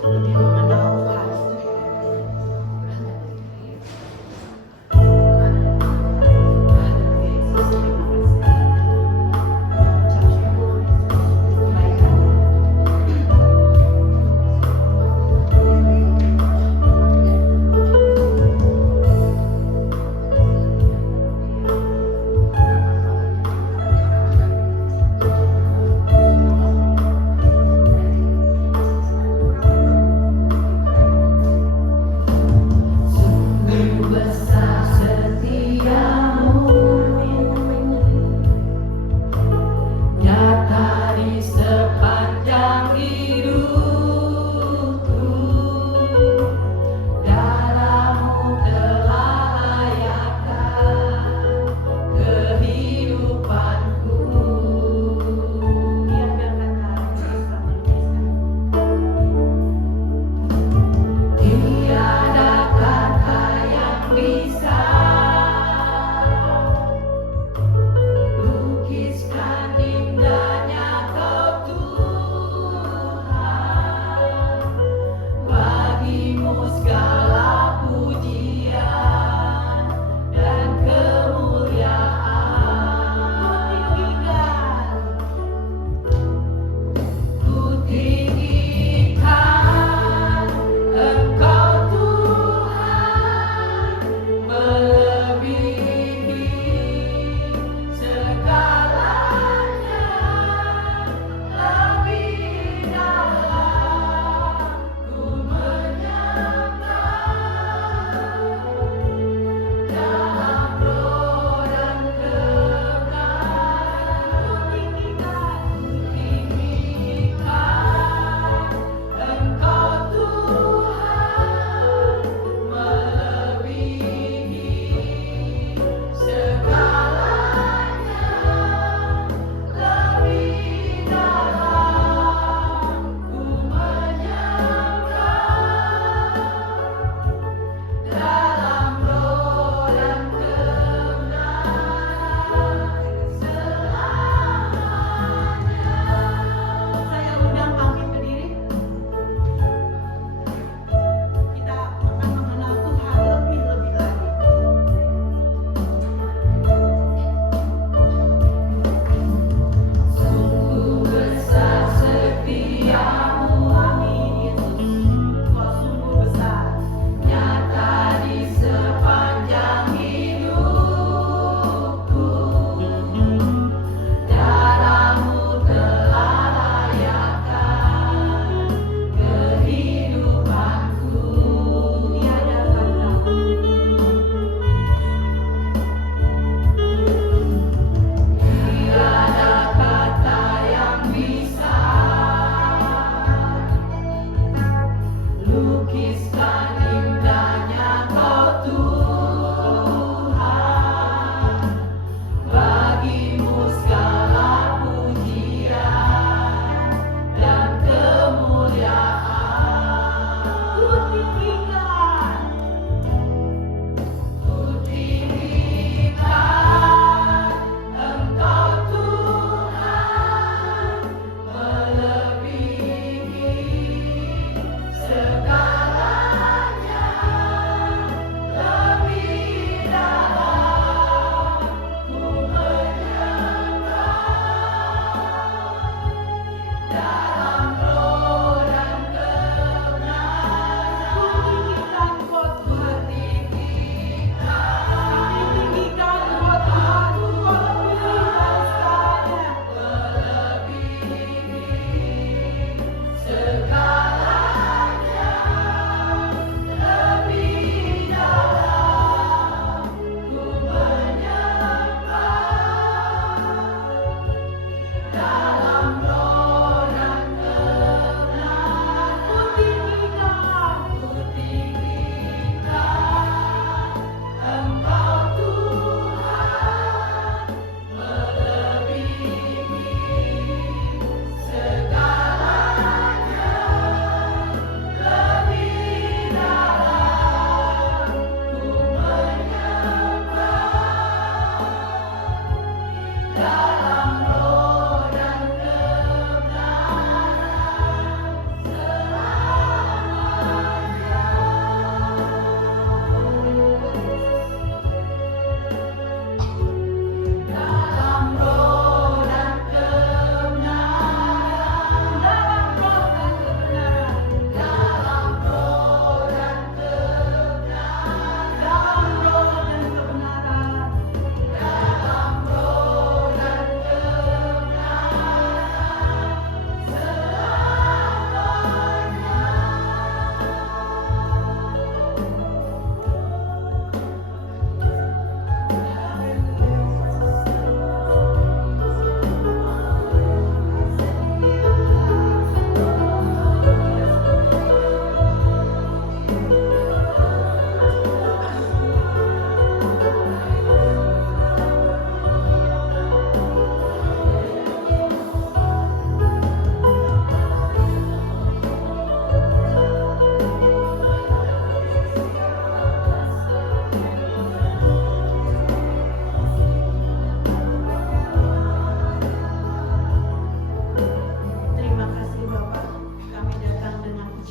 lebih mengenal Tuhan Haleluya. Haleluya Yesus, terima kasih. Mengucap syukur kebaikan.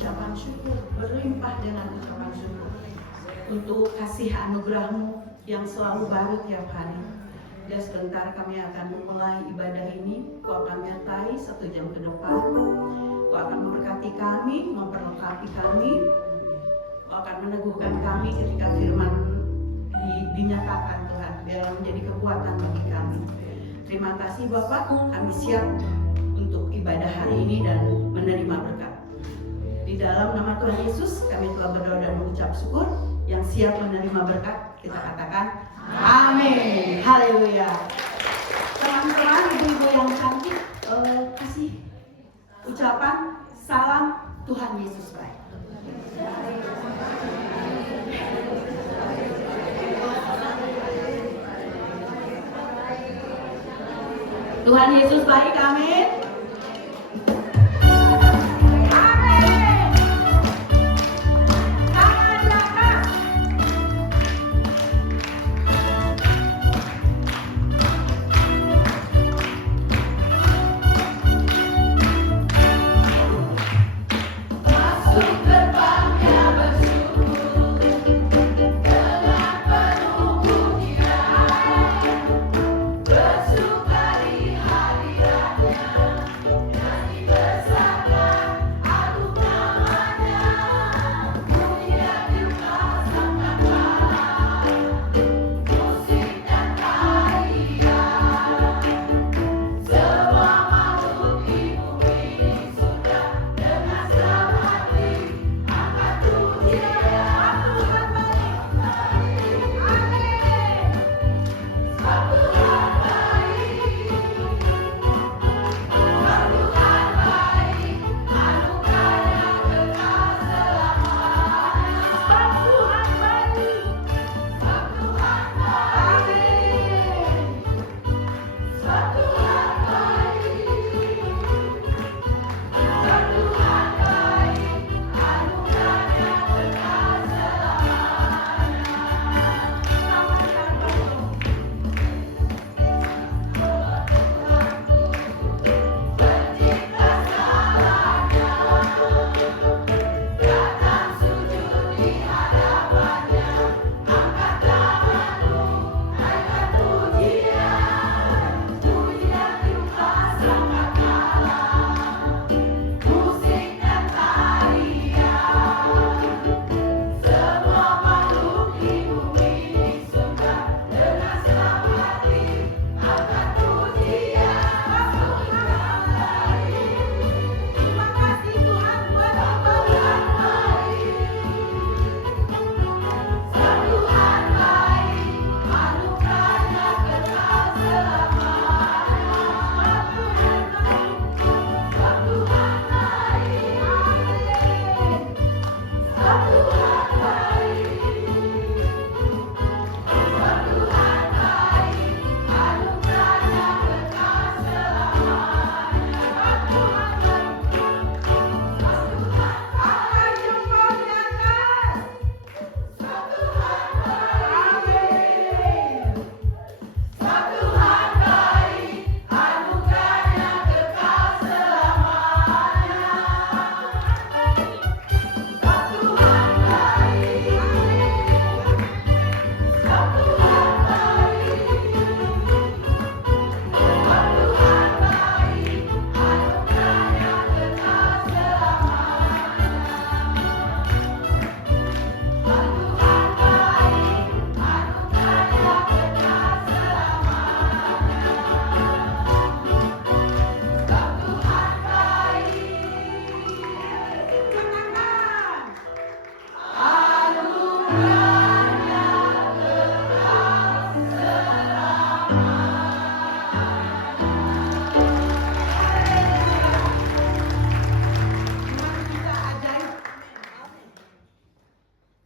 ucapan syukur, berlimpah dengan ucapan syukur untuk kasih anugerah-Mu yang selalu baru tiap hari. Dan sebentar kami akan memulai ibadah ini. Kau akan menyertai 1 jam ke depan. Kau akan memberkati kami, memperlengkapi kami. Kau akan meneguhkan kami ketika firman dinyatakan Tuhan, biarlah menjadi kekuatan bagi kami. Terima kasih Bapak, kami siap untuk ibadah hari ini dan menerima berkat. Di dalam nama Tuhan Yesus kami telah berdoa dan mengucap syukur. Yang siap menerima berkat kita katakan amin. Haleluya. Teman-teman, ibu-ibu yang cantik, kasih ucapan salam Tuhan Yesus baik. Tuhan Yesus baik, amin.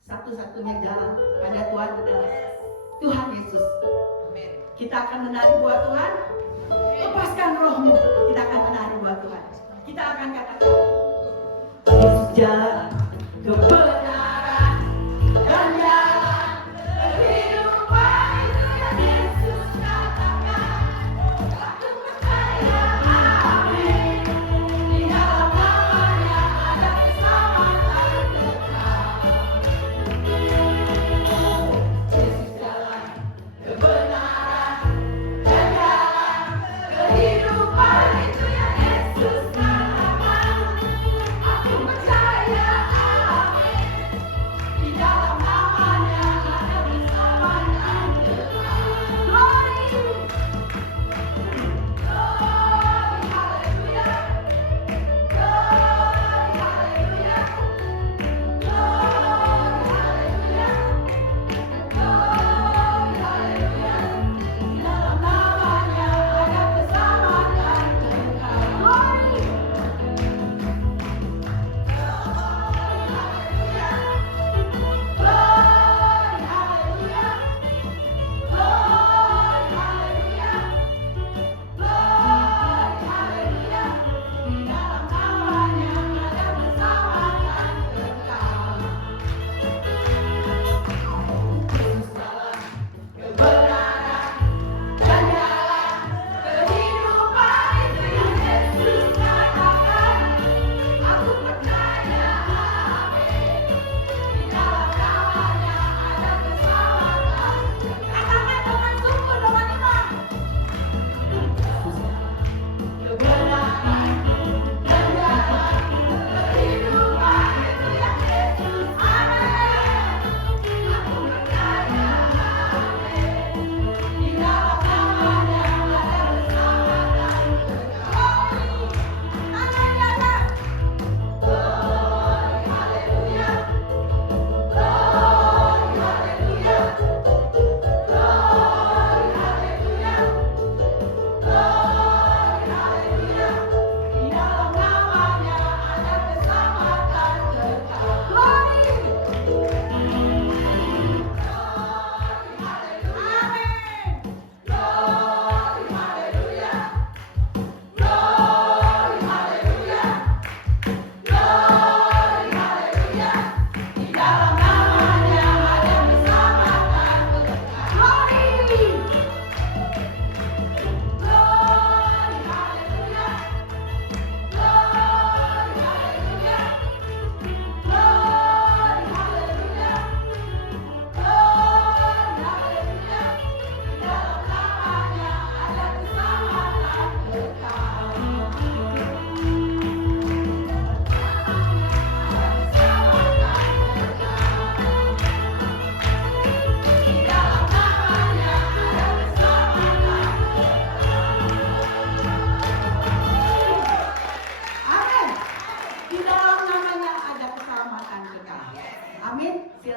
Satu-satunya jalan pada Tuhan adalah Tuhan Yesus. Kita akan menari buat Tuhan. Lepaskan rohmu, kita akan menari buat Tuhan. Kita akan katakan Yesus jalan kebenaran dan jalan kehidupan, itu yang Yesus katakan. Aku percaya, amin. Di dalam namanya ada keselamatan.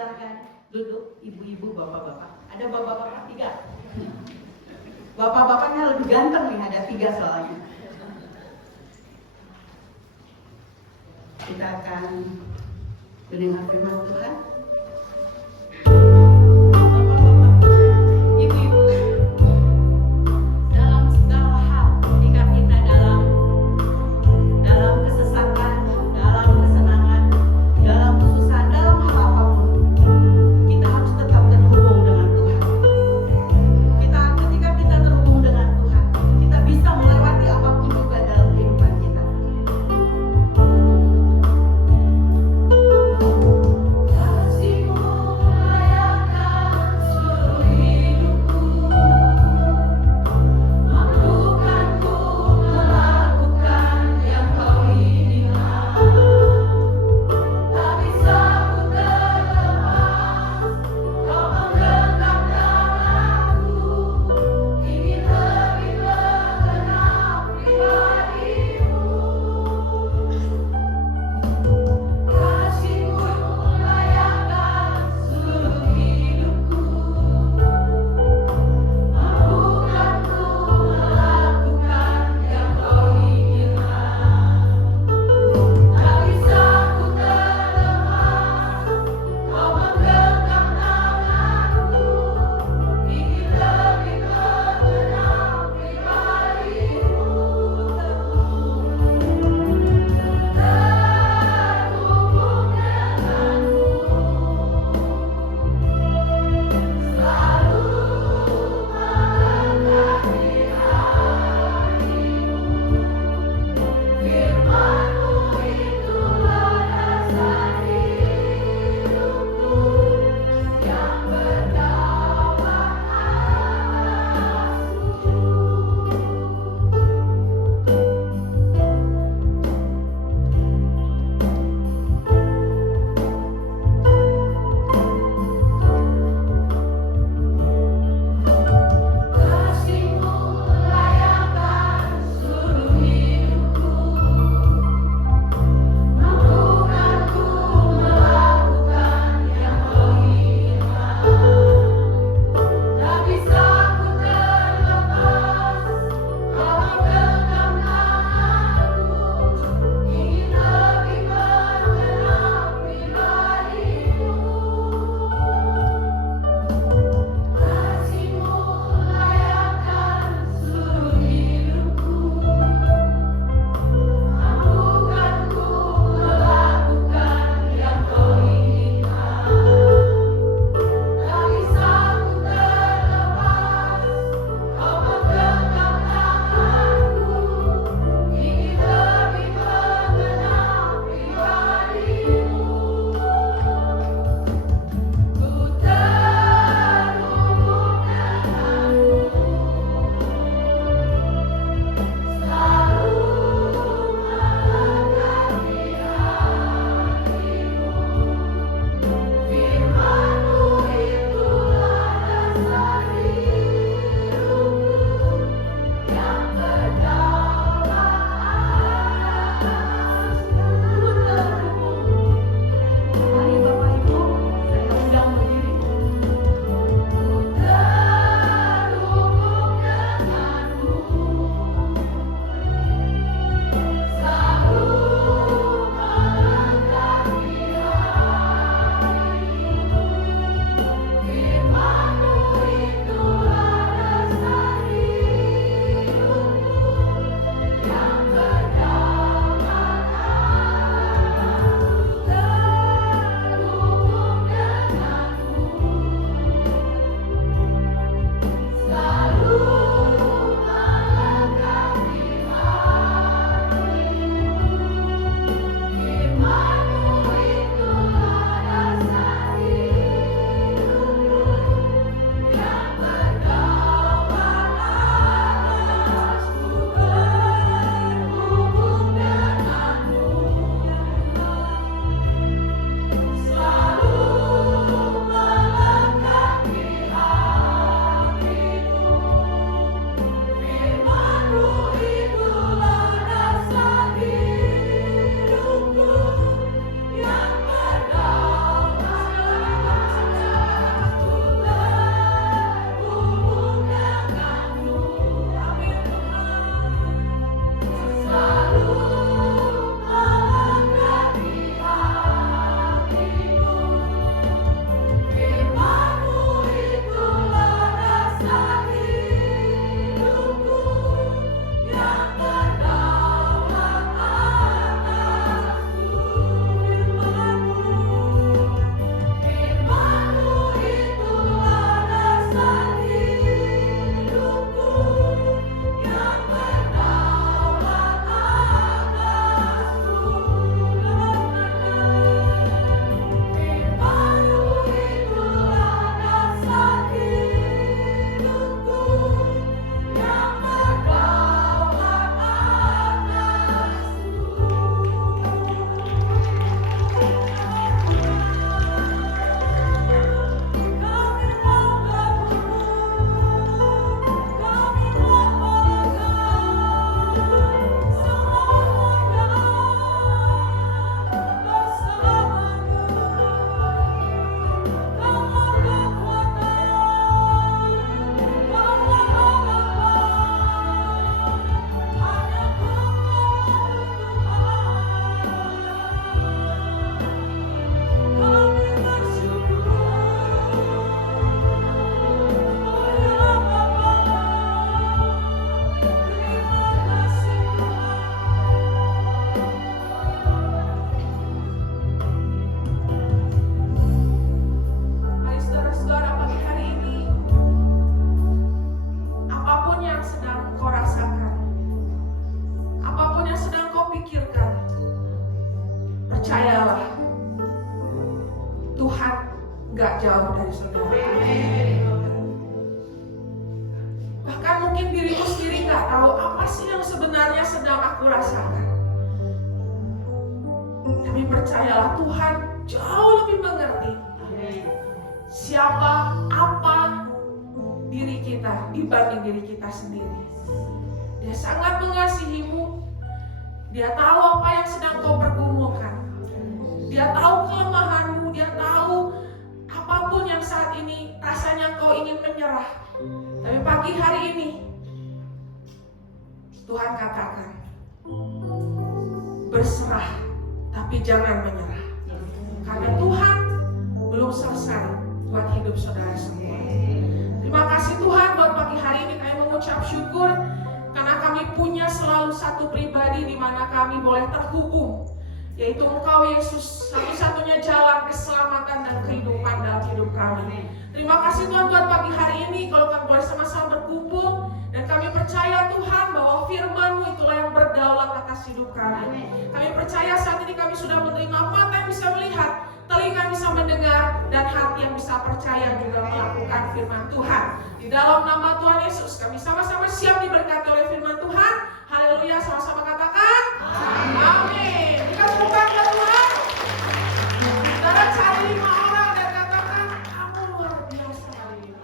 Silahkan duduk, ibu-ibu, bapak-bapak. Ada bapak-bapak 3. Bapak-bapaknya lebih ganteng nih, ada 3 soalnya. Kita akan mendengar firman Tuhan. Bapak-bapak, ibu-ibu, dalam segala hal, ketika kita dalam kesesatan, dalam kesenangan, dalam kesusahan, dalam hal apapun, kita harus tetap terhubung dengan Tuhan. Ketika kita terhubung dengan Tuhan, kita bisa melewati apapun juga dalam kehidupan kita. Tuhan nggak jauh dari saudara. Bahkan mungkin dirimu sendiri nggak tahu apa sih yang sebenarnya sedang aku rasakan. Tapi percayalah, Tuhan jauh lebih mengerti siapa, apa diri kita dibanding diri kita sendiri. Dia sangat mengasihimu. Dia tahu apa yang sedang kau pergumukan. Dia tahu kelemahanmu. Dia tahu apapun yang saat ini rasanya kau ingin menyerah. Tapi pagi hari ini Tuhan katakan, berserah tapi jangan menyerah. Karena Tuhan belum selesai buat hidup saudara semua. Terima kasih Tuhan buat pagi hari ini kami mengucap syukur karena kami punya selalu satu pribadi di mana kami boleh terhubung, yaitu Engkau Yesus, satu-satunya jalan keselamatan dan kehidupan dalam hidup kami. Terima kasih Tuhan buat pagi hari ini kalau kami boleh sama-sama berkumpul dan kami percaya Tuhan bahwa firman-Mu itulah yang berdaulat atas hidup kami. Kami percaya saat ini kami sudah menerima mata yang bisa melihat, telinga bisa mendengar, dan hati yang bisa percaya juga melakukan firman Tuhan. Di dalam nama Tuhan Yesus kami sama-sama siap diberkati oleh firman Tuhan. Haleluya, sama-sama katakan amin. Kita bukan ke Tuhan. Saudara cari 5 orang dan katakan, kamu luar biasa hari ini.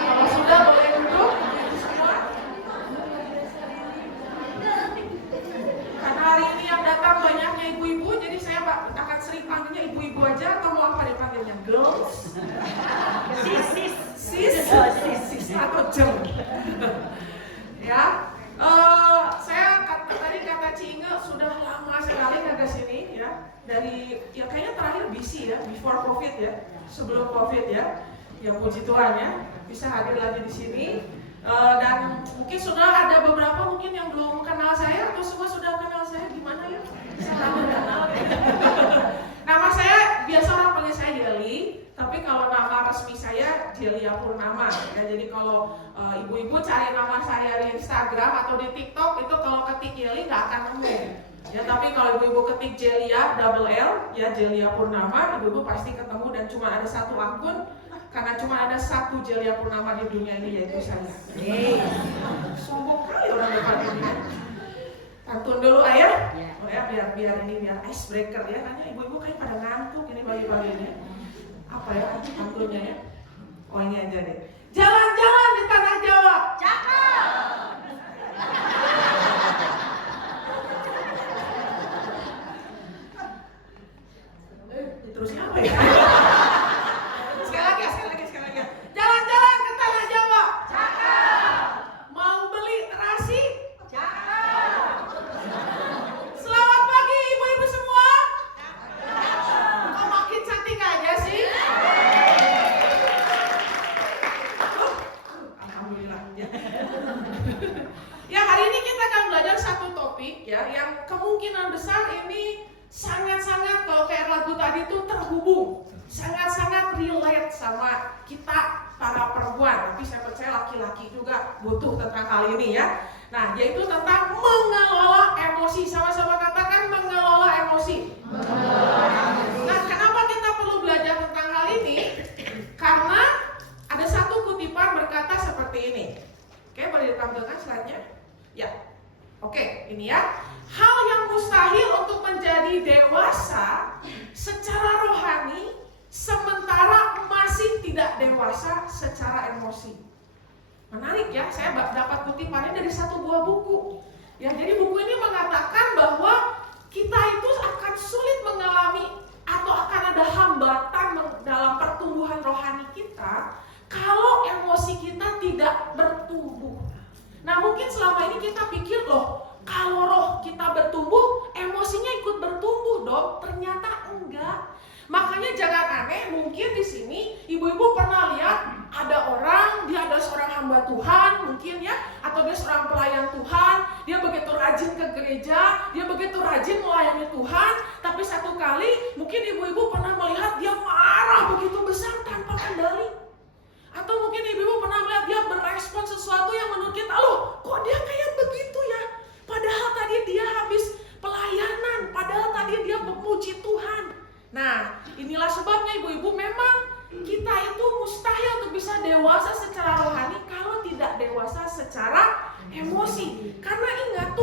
Kalau sudah boleh duduk semua. Karena hari ini yang datang banyaknya ibu-ibu, jadi saya akan sering panggilnya ibu-ibu aja, atau mau apa dipanggilnya? Girls? Sis atau jeng? Ya, saya tadi kata Ci Inge sudah lama sekali kagak sini ya. Dari ya kayaknya terakhir BC ya, before COVID ya, sebelum COVID ya. Ya puji Tuhan ya, bisa hadir lagi di sini. Dan mungkin sudah ada beberapa mungkin yang belum kenal saya atau semua sudah kenal saya, gimana ya? Saya kenal. Nama saya biasa orang panggil saya Deli, tapi kalau nama resmi saya Jelia Purnama. Ya, jadi kalau ibu-ibu cari nama saya di Instagram atau di TikTok itu kalau ketik Yeli nggak akan nemu. Ya, tapi kalau ibu-ibu ketik Jelia double L ya Jelia Purnama, ibu-ibu pasti ketemu dan cuma ada satu akun. Karena cuma ada satu Jelia Purnama di dunia ini, yaitu saya. Sombong kali orang depan ini. Pantun dulu ayah. Oh ya, biar icebreaker ya. Karena ibu-ibu kayak pada ngantuk ini pagi-pagi ini. Apa ya pantunnya ya? Oh ini aja deh. Jalan-jalan di tanah Jawa. Cakep. Terusnya apa ya? Sekali lagi. Jalan-jalan ke tanah Jawa. Cakep. Mau beli terasi? Cakep. Selamat pagi ibu-ibu semua. Cakep. Kok makin cantik aja sih? Alhamdulillah. Ya, hari ini kita akan belajar satu topik ya yang kemungkinan besar ini sangat-sangat, kalau kayak lagu tadi itu terhubung, sangat-sangat relate sama kita para perempuan. Tapi saya percaya laki-laki juga butuh tentang hal ini ya. Nah, yaitu tentang mengelola emosi. Sama-sama katakan mengelola emosi. Nah, kenapa kita perlu belajar tentang hal ini? Karena ada satu kutipan berkata seperti ini. Oke, boleh ditampilkan slide-nya? Ya. Oke, ini ya. Hal yang mustahil untuk menjadi dewasa secara rohani sementara masih tidak dewasa secara emosi. Menarik ya, saya dapat kutipannya dari satu buah buku. Ya, jadi buku ini mengatakan bahwa kita itu akan sulit mengalami atau akan ada hambatan dalam pertumbuhan rohani kita kalau emosi kita tidak bertumbuh. Nah, mungkin selama ini kita pikir loh, kalau roh kita bertumbuh, emosinya ikut bertumbuh dong. Ternyata enggak. Makanya jangan aneh, mungkin di sini ibu-ibu pernah lihat ada orang, dia ada seorang hamba Tuhan mungkin ya, atau dia seorang pelayan Tuhan, dia begitu rajin ke gereja, dia begitu rajin melayani Tuhan, tapi satu kali mungkin ibu-ibu pernah melihat dia marah begitu besar tanpa kendali. Atau mungkin ibu-ibu pernah melihat dia berespon sesuatu yang menurut kita, loh kok dia kayak begitu ya? Padahal tadi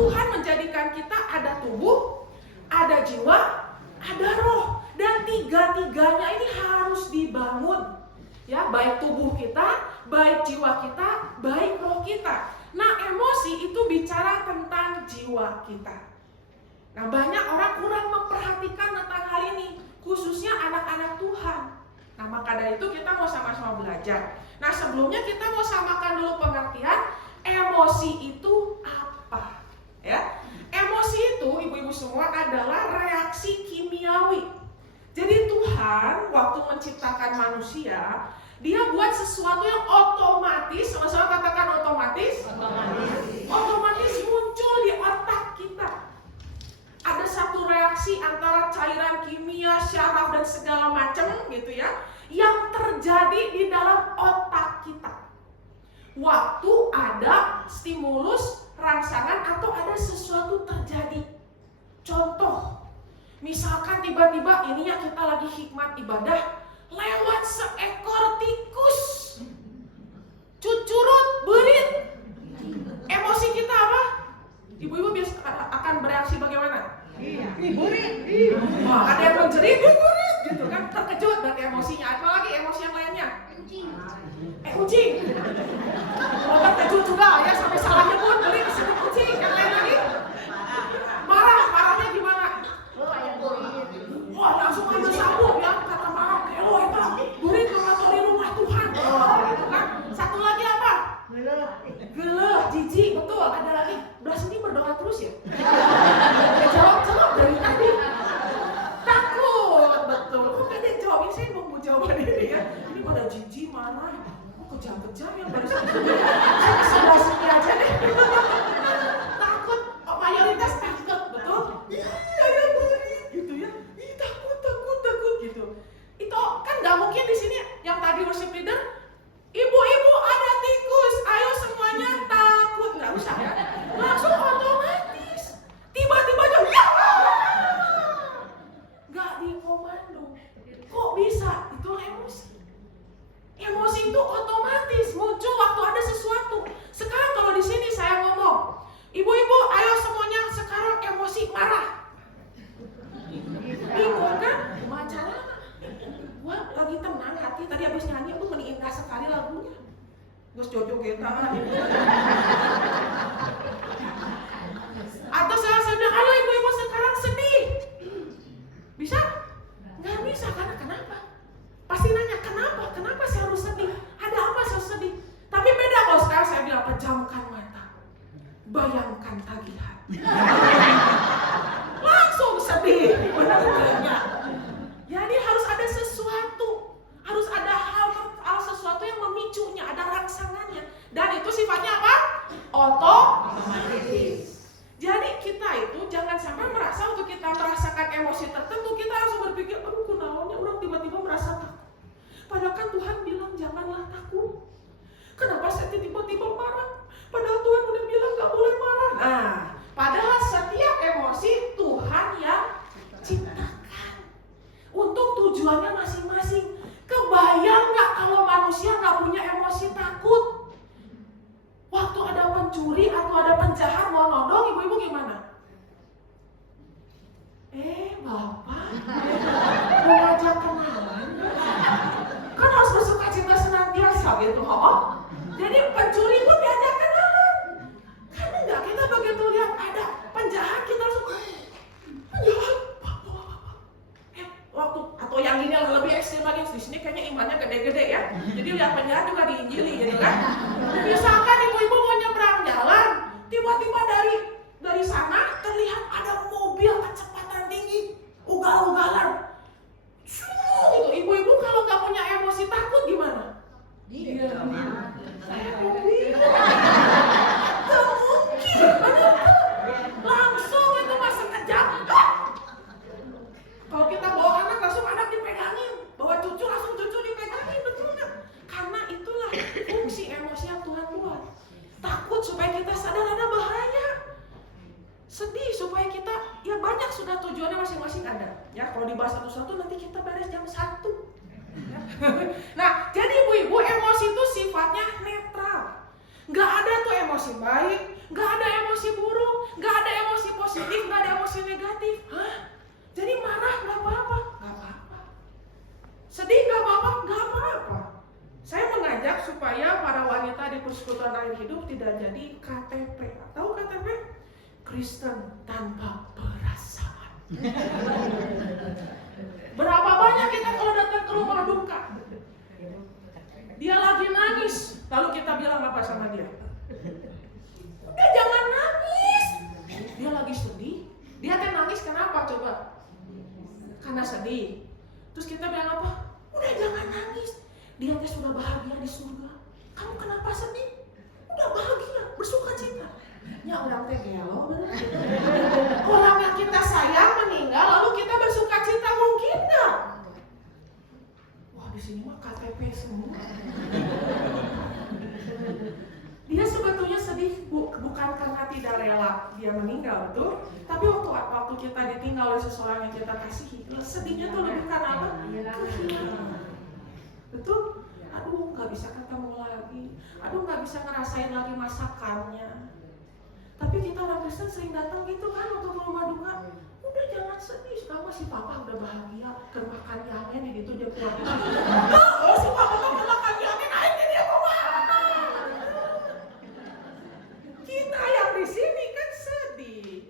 Tuhan menjadikan kita ada tubuh, ada jiwa, ada roh. Dan tiga-tiganya ini harus dibangun. Ya, baik tubuh kita, baik jiwa kita, baik roh kita. Nah, emosi itu bicara tentang jiwa kita. Nah, banyak orang kurang memperhatikan tentang hal ini, khususnya anak-anak Tuhan. Nah, maka dari itu kita mau sama-sama belajar. Nah, sebelumnya kita mau samakan dulu pengertian emosi itu apa. Ya, emosi itu, ibu-ibu semua, adalah reaksi kimiawi. Jadi Tuhan waktu menciptakan manusia, Dia buat sesuatu yang otomatis, sama-sama katakan otomatis. Otomatis muncul di otak kita. Ada satu reaksi antara cairan kimia, syaraf dan segala macam gitu ya, yang terjadi di dalam otak kita. Waktu ada stimulus, rangsangan atau ada sesuatu terjadi. Contoh, misalkan tiba-tiba ini ya kita lagi hikmat ibadah, lewat seekor tikus, cucurut, berit. Emosi kita apa? Ibu-ibu biasa akan bereaksi bagaimana? Berit. Wah, ada yang menjerit, berit, gitu kan? Terkejut dari emosinya. Apalagi emosi yang lainnya? Kucing. Oh, terkejut juga ya sampai salah nyebut, berit disebut kucing. Yang lain lagi? Marahnya gimana? Wah, langsung ambil sabuk ya, kata marah. Oh, itu berit mengotori rumah Tuhan. Oh, gitu kan? Satu lagi apa? Geleh, jijik, betul. Ada lagi. Beras ini berdoa terus ya? Jawab dari tadi. Takut, betul. Kok gak ada yang jawab? Ini saya mau jawaban ini ya. Ini pada jijik, marah. Kok kejam-kejam yang barusan. Saya sebelah sini aja deh. Takut, mayoritas takut, betul? Iya, ya berit, gitu ya. Ih, takut, gitu. Itu kan gak mungkin di sini yang tadi worship leader, ibu-ibu ada tikus, ayo semuanya takut. Gak usah ya. Langsung otomatis. Tiba-tiba aja, ya! Gak dikomando. Kok bisa? Itulah emosi. Emosi itu otomatis muncul waktu ada sesuatu. Sekarang kalau di sini saya ngomong, ibu-ibu ayo semuanya sekarang emosi marah. Bingung kan? Macam gua lagi tenang hati, tadi habis nyanyi aku meningkat sekali lagunya. Gus Jojo kita. Atau saya bilang, ayo ibu-ibu sekarang sedih. Bisa? Nggak bisa, karena kenapa? Pasti nanya, kenapa saya harus sedih? Ada apa saya harus sedih? Tapi beda kalau sekarang saya bilang, pejamkan mata, bayangkan tagihan. Langsung sedih, benar-benarnya. Jadi harus ada sesuatu, harus ada hal sesuatu yang memicunya, ada rangsangannya. Dan itu sifatnya apa? Otomatis. Jadi kita itu jangan sampai merasa untuk kita merasakan emosi tertentu, kita langsung berpikir, aduh kenalnya orang tiba-tiba merasa takut. Padahal kan Tuhan bilang janganlah takut. Kenapa saya tiba-tiba marah? Padahal Tuhan udah bilang gak boleh marah. Nah, padahal setiap emosi Tuhan yang ciptakan untuk tujuannya masing-masing. Kebayang gak kalau manusia gak punya emosi takut? Waktu ada pencuri atau ada penjahat mau nodong, ibu-ibu gimana? Bapak mau ngajak kenalan? Kan harus bersukacita senantiasa gitu, Jadi pencuri pun diajak kenalan. Kan enggak, kita begitu lihat ada penjahat kita langsung penjahat, waktu atau yang ini yang lebih ekstrim lagi di sini kayaknya imannya gede-gede ya. Jadi lihat penjahat juga diinjili gitu kan. Misalkan ibu-ibu mau nyebrang jalan, tiba-tiba dari sana terlihat ada mobil kecepatan tinggi, ugal-ugalan. Gitu. Ibu-ibu kalau nggak punya emosi takut gimana? Iya. Saya mobil. Gak mungkin. Langsung itu masa kejam. Kalau kita bawa anak langsung anak dipegangin, bawa cucu langsung cucu dipegangin, betul nggak? Karena itulah fungsi emosi yang Tuhan buat. Takut supaya kita sadar ada bahaya. Sedih supaya kita, ya banyak sudah tujuannya masing-masing ada. Ya kalau dibahas satu-satu nanti kita beres jam 1. Nah, jadi ibu-ibu emosi itu sifatnya netral. Nggak ada tuh emosi baik, nggak ada emosi buruk, nggak ada Kristen tanpa perasaan. Berapa banyak kita kalau datang ke rumah duka, dia lagi nangis, lalu kita bilang apa sama dia? Udah jangan nangis. Dia lagi sedih. Dia nangis kenapa coba? Karena sedih. Terus kita bilang apa? Udah jangan nangis. Dia sudah bahagia di surga. Kamu kenapa sedih? Udah bahagia, bersuka cita. Ya orang teh gelo. Orang yang kita sayang meninggal, lalu kita bersuka cita, mungkin nggak? Wah di sini mah KTP semua. Dia sebetulnya sedih bukan karena tidak rela dia meninggal, betul? Tapi waktu kita ditinggal oleh seseorang yang kita kasihi, sedihnya tuh lebih karena apa? Kehilangan. Betul? Aduh, nggak bisa ketemu lagi. Aduh, nggak bisa ngerasain lagi masakannya. Tapi kita orang Kristen sering datang gitu kan waktu ke rumah duka. Udah jangan sedih, kamu si papa udah bahagia, ke makan yamin di itu dia pulang. Oh, si papa mau ke makan yamin, akhirnya dia mau makan. Kita yang di sini kan sedih.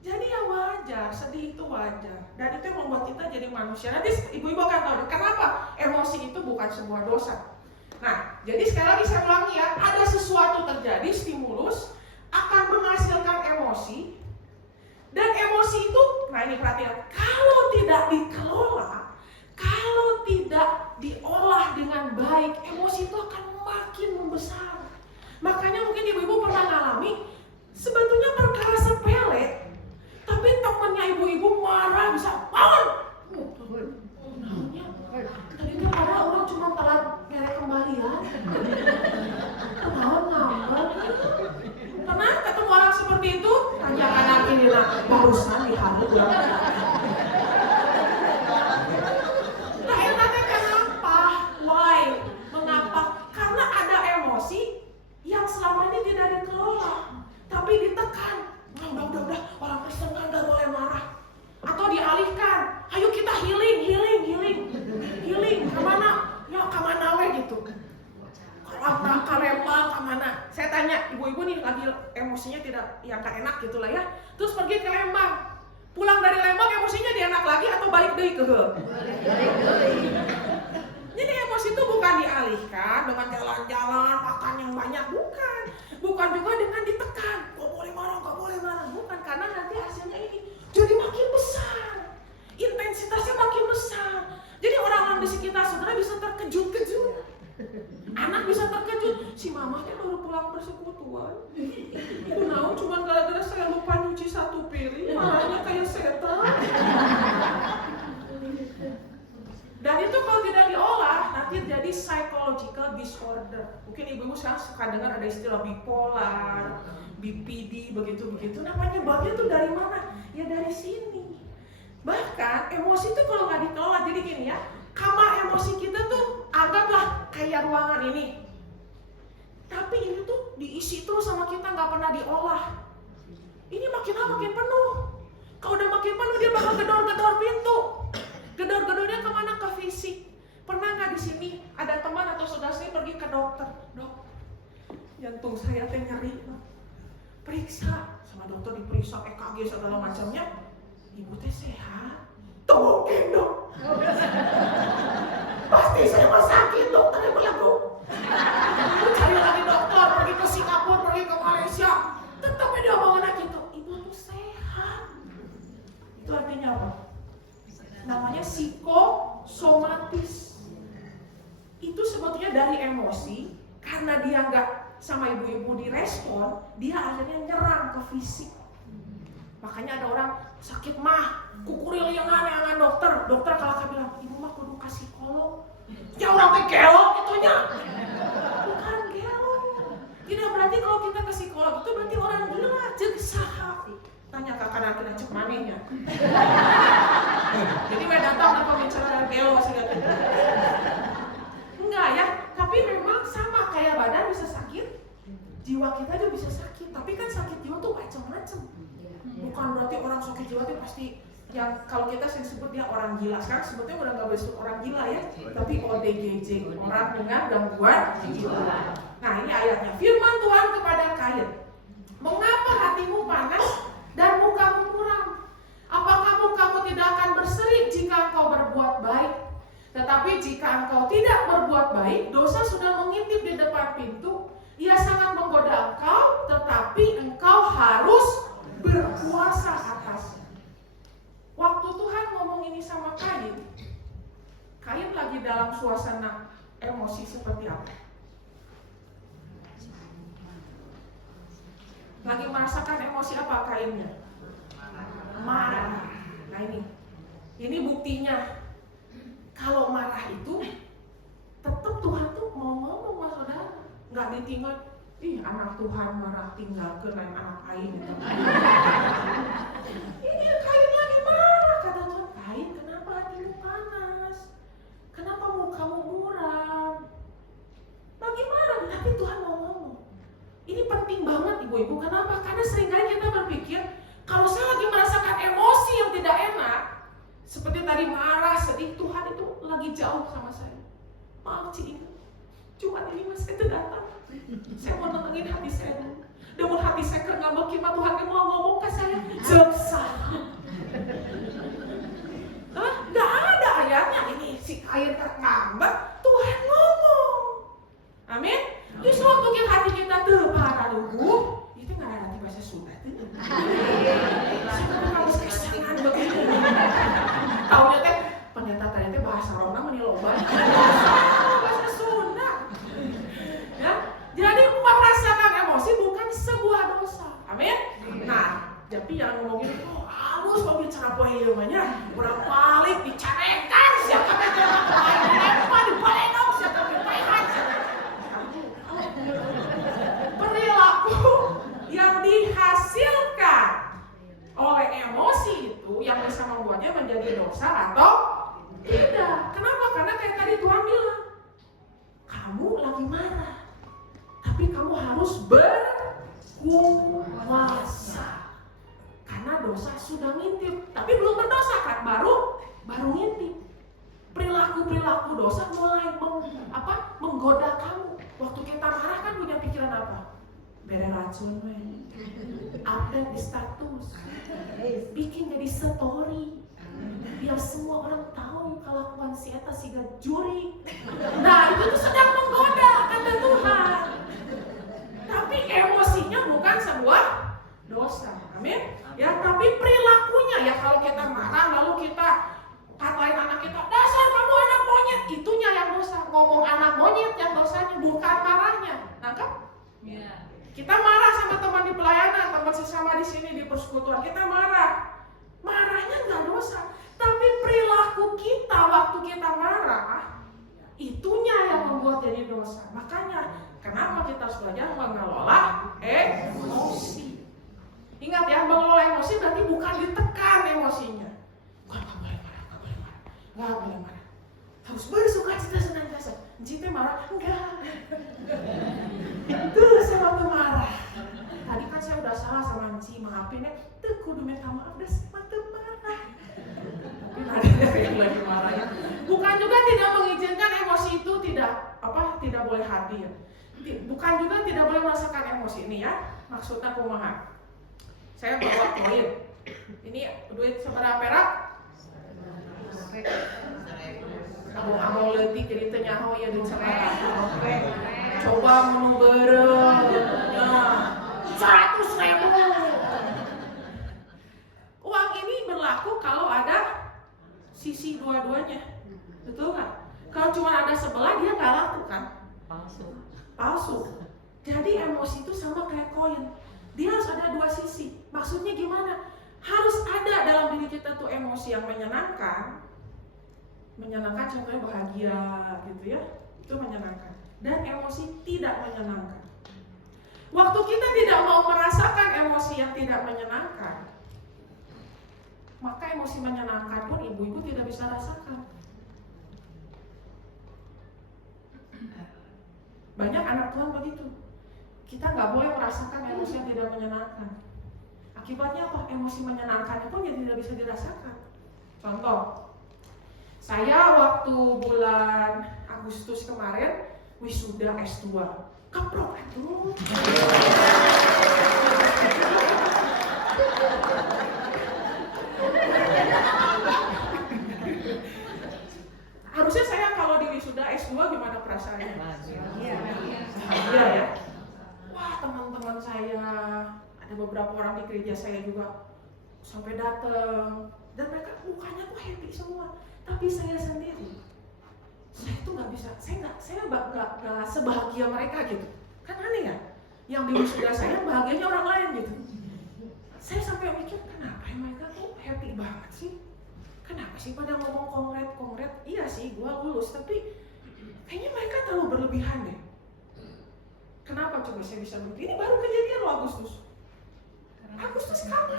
Jadi ya wajar, sedih itu wajar. Dan itu yang membuat kita jadi manusia. Nanti ibu-ibu akan tahu kenapa emosi itu bukan sebuah dosa. Nah, jadi sekali lagi saya ulangi ya, ada sesuatu terjadi, stimulus akan menghasilkan emosi. Dan emosi itu, nah ini perhatian, kalau tidak dikelola, kalau tidak diolah dengan baik, emosi itu akan makin membesar. Makanya mungkin ibu-ibu pernah ngalami, sebetulnya perkara sepele, tapi temannya ibu-ibu marah bisa bangun. Tadi itu ada orang cuma telat merek kembalian. Kenapa ngambek? Pernah ketemu orang seperti itu? Tanyakan lagi nih lah, barusan di hari ulang tahun. Nah, enaknya kenapa? Why? Mengapa? Karena ada emosi yang selama ini tidak dikelola, tapi ditekan. Udah, orang Kristen kan gak boleh marah. Atau dialihkan, ayo kita healing. Kemana? Ya kemana we gitu. Kalau ke Lembang kemana? Saya tanya, ibu-ibu nih lagi emosinya tidak yang gak enak gitu lah ya. Terus pergi ke Lembang. Pulang dari Lembang emosinya dia enak lagi atau balik deui ke heuh? Jadi emosi itu bukan dialihkan dengan jalan-jalan, makan yang banyak, bukan. Bukan juga dengan ditekan, gak boleh marah, bukan. Karena nanti hasilnya ini jadi makin besar, intensitasnya makin besar. Jadi orang-orang di sekitar saudara bisa terkejut-kejut. Anak bisa terkejut, si mamanya baru pulang persekutuan. Itu naon cuma gara-gara saya lupa nyuci satu piring, marahnya kayak setan. Dan itu kalau tidak diolah, nanti jadi psychological disorder. Mungkin ibu-ibu sekarang suka dengar ada istilah bipolar, BPD, begitu-begitu. Nah, penyebabnya itu dari mana? Ya dari sini. Bahkan emosi itu kalau nggak dikelola, jadi gini ya, kamar emosi kita tuh anggaplah kayak ruangan ini. Tapi ini tuh diisi terus sama kita, nggak pernah diolah. Ini makin lama makin penuh. Kalau udah makin penuh dia bakal gedor-gedor pintu. Gedor-gedornya kemana? Ke fisik. Pernah nggak di sini ada teman atau saudara saya pergi ke dokter? Dok, jantung saya teh nyeri. Periksa sama dokter, diperiksa EKG segala macamnya. Ibu teh sehat. Tuh mungkin dok. Pasti saya mah sakit, dokternya belum. Cari lagi dokter, pergi ke Singapura, pergi ke Malaysia. Tetap dia ngomong gitu. Ibu tuh sehat. Itu artinya apa? Namanya psikosomatis. Itu sebetulnya dari emosi, karena dia nggak sama ibu-ibu direspon, dia akhirnya nyerang ke fisik. Makanya ada orang sakit mah, kukuril yang aneh-aneh dokter kalau bilang, ibu mah kudu ke psikolog. Ya orang teh gelo itunya. Bukan gelo. Tidak berarti kalau kita ke psikolog itu berarti orang gila, jeung saha. Tanya ke kanan kita cek manehnya. Jadi we datang ke pembicaraan gelo sudah. Enggak ya, tapi memang sama kayak badan bisa sakit, jiwa kita juga bisa sakit. Tapi kan sakit jiwa tuh macam-macam. Bukan berarti orang sakit jiwa itu pasti yang kalau kita sering sebut dia orang gila. Sekarang sebetulnya udah nggak boleh sebut orang gila ya, tapi ODGJ, orang dengan gangguan jiwa. Nah ini ayatnya, firman Tuhan kepada Kain, mengapa hatimu panas jika engkau tidak berbuat baik, dosa sudah mengintip di depan pintu. Ia sangat menggoda engkau, tetapi engkau harus berpuasa atasnya. Waktu Tuhan ngomong ini sama Kain, Kain lagi dalam suasana emosi seperti apa? Lagi merasakan emosi apa Kainnya? Marah. Nah ini buktinya. Kalau marah itu tetap Tuhan tuh mau ngomong sama saudara, nggak ditinggal. Ih, anak Tuhan marah tinggal ke anak Kain. Ini Kain lagi marah, kata Tuhan. Kain, kenapa hatimu panas? Kenapa mukamu muram? Lagi marah, tapi Tuhan mau ngomong. Ini penting banget ibu-ibu. Kenapa? Karena seringkali kita berpikir, kalau saya lagi merasakan emosi yang tidak enak, seperti tadi marah, sedih, Tuhan itu lagi jauh sama saya. Maaf Ci, cuma ini mas saya datang. Saya mau nenangin hati saya dulu. Dan hati saya ngambek gimana Tuhan mau ngomong ke saya. Jeksa. Gak ada ayatnya ini si Kain ngambek, Tuhan ngomong. Amin. Justru waktu kita hati kita terparah dulu, itu gak ada hati bahasa Sunda tuh. Sekarang kamu kesangan begitu. Taunya teh pendeta tadi teh bahasa Rona meni loba. Bahasa Sunda. Ya, jadi merasakan emosi bukan sebuah dosa. Amin. Nah, tapi jangan ngomongin halus mau bicara poe ieu mah nya, urang balik dicarekan siapa teh jalan lain apa dibalenok siapa teh paehan. Perilaku yang dihasilkan oleh emosi itu yang bisa membuatnya menjadi dosa atau tidak. Kenapa? Karena kayak tadi Tuhan bilang, kamu lagi marah, tapi kamu harus berpuasa. Karena dosa sudah ngintip, tapi belum berdosa kan, baru ngintip. Perilaku dosa mulai menggoda kamu. Waktu kita marah kan punya pikiran apa? Bere racun, update di status, bikin jadi story, biar semua orang tahu kelakuan si eta siga juri. Nah itu tuh sedang menggoda kata Tuhan. Tapi emosinya bukan sebuah dosa, amin. Ya tapi perilakunya ya, kalau kita marah lalu kita katain anak kita, dasar kamu anak monyet, itunya yang dosa. Ngomong anak monyet yang dosanya, bukan marahnya. Nangkep? Yeah. Kita marah sama teman di pelayanan, teman sesama di sini di persekutuan, kita marah. Marahnya nggak dosa, tapi perilaku kita waktu kita marah, itunya yang membuat jadi dosa. Makanya kenapa kita harus belajar mengelola emosi. Ingat ya, mengelola emosi berarti bukan ditekan emosinya. Bukan nggak boleh marah. Harus bersuka cita senantiasa. Cita marah enggak. Itu saya waktu marah. Tadi kan saya udah salah sama Enci, maafin ya. Tuh kudu minta maaf dah sama marah. Tapi nadanya yang lagi marah ya. Bukan juga tidak mengizinkan emosi itu tidak boleh hadir. Bukan juga tidak boleh merasakan emosi ini ya. Maksudnya kumaha. Saya bawa koin. Ini duit seberapa perak? Kamu letik jadi tenyaho ya dicerai. Coba menu berenya 100.000. Uang ini berlaku kalau ada sisi dua-duanya, betul nggak? Kalau cuma ada sebelah dia nggak laku kan? Palsu. Jadi emosi itu sama kayak koin. Dia harus ada dua sisi. Maksudnya gimana? Harus ada dalam diri kita tuh emosi yang menyenangkan contohnya bahagia gitu ya, itu menyenangkan. Dan emosi tidak menyenangkan. Waktu kita tidak mau merasakan emosi yang tidak menyenangkan, maka emosi menyenangkan pun ibu-ibu tidak bisa rasakan. Banyak anak Tuhan begitu. Kita nggak boleh merasakan emosi yang tidak menyenangkan. Akibatnya apa? Emosi menyenangkan itu jadi tidak bisa dirasakan. Contoh, saya waktu bulan Agustus kemarin wisuda S2. Keprok itu. Harusnya saya kalau di beberapa orang di gereja saya juga sampai datang, dan mereka mukanya tuh happy semua. Tapi saya sendiri, saya tuh nggak bisa, saya nggak sebahagia mereka gitu. Kan aneh ya? Yang di wisuda saya bahagianya orang lain gitu. Saya sampai mikir, kenapa mereka tuh happy banget sih? Kenapa sih pada ngomong kongret? Iya sih, gua lulus, tapi kayaknya mereka terlalu berlebihan deh. Kenapa coba saya bisa begitu? Ini baru kejadian loh Agustus kapan?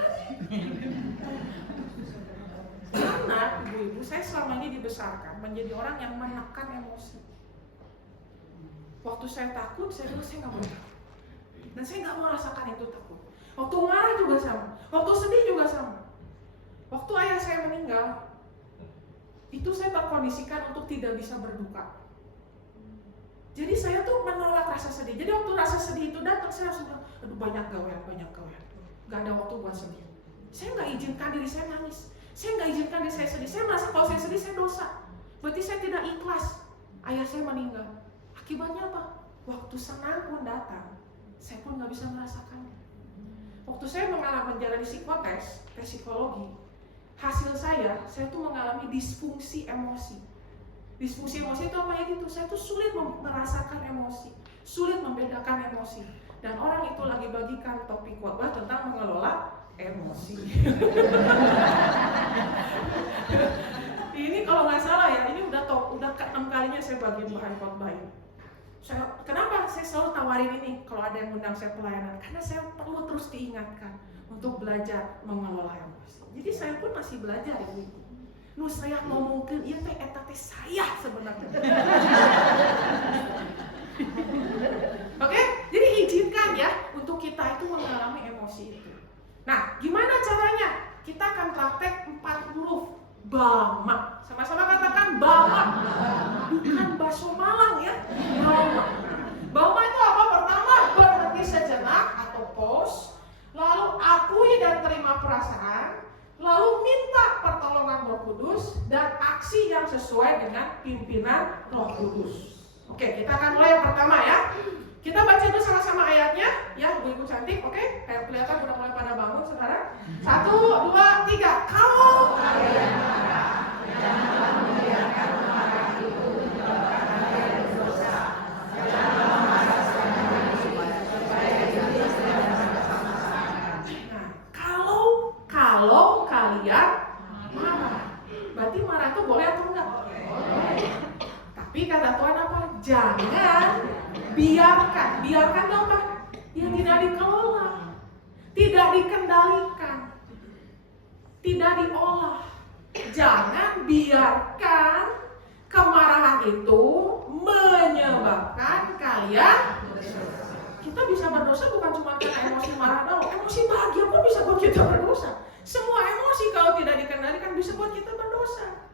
Karena ibu-ibu, saya selama ini dibesarkan menjadi orang yang menekan emosi. Waktu saya takut, saya bilang saya nggak boleh takut. Dan saya nggak mau rasakan itu takut. Waktu marah juga sama, waktu sedih juga sama. Waktu ayah saya meninggal, itu saya terkondisikan untuk tidak bisa berduka. Jadi saya tuh menolak rasa sedih. Jadi waktu rasa sedih itu datang, saya langsung bilang, aduh banyak gawean. Gak ada waktu buat sedih. Saya nggak izinkan diri saya nangis. Saya nggak izinkan diri saya sedih. Saya merasa kalau saya sedih, saya dosa. Berarti saya tidak ikhlas ayah saya meninggal. Akibatnya apa? Waktu senang pun datang, saya pun nggak bisa merasakannya. Waktu saya menjalani psikotes, tes psikologi, hasil saya tuh mengalami disfungsi emosi. Disfungsi emosi itu apa ya gitu? Saya tuh sulit merasakan emosi, sulit membedakan emosi. Dan orang itu lagi bagikan topik khotbah tentang mengelola emosi. Ini kalau nggak salah ya, ini udah ke-6 kalinya saya bagiin bahan khotbah ini. Kenapa saya selalu tawarin ini kalau ada yang undang saya pelayanan? Karena saya perlu terus diingatkan untuk belajar mengelola emosi. Jadi saya pun masih belajar ya ibu. Saya mau mungkin iya teh eta teh saya sebenarnya. Oke, jadi izinkan ya untuk kita itu mengalami emosi itu. Nah, gimana caranya? Kita akan praktek 4 huruf BAMA. Sama-sama katakan BAMA. Bukan bakso Malang ya. BAMA. BAMA itu apa? Pertama, berhenti sejenak atau pause. Lalu akui dan terima perasaan. Lalu minta pertolongan Roh Kudus dan aksi yang sesuai dengan pimpinan Roh Kudus. Oke, kita akan mulai yang pertama ya. Kita baca dulu sama-sama ayatnya ya, ibu-ibu cantik. Oke, kayak kelihatan udah mulai pada bangun sekarang. 1, 2, 3. Kamu janganlah membiarkan marah itu menyebabkan dosa. Janganlah memarahkan supaya kita sama-sama. Nah, kalau kalian marah, berarti marah itu boleh atau enggak? Boleh. Tapi kata Tuhan apa? Jangan biarkan. Biarkan itu apa? Yang tidak dikelola, tidak dikendalikan, tidak diolah. Jangan biarkan kemarahan itu menyebabkan kalian berdosa. Kita bisa berdosa bukan cuma karena emosi marah doang. Emosi bahagia pun bisa buat kita berdosa. Semua emosi kalau tidak dikendalikan bisa buat kita berdosa.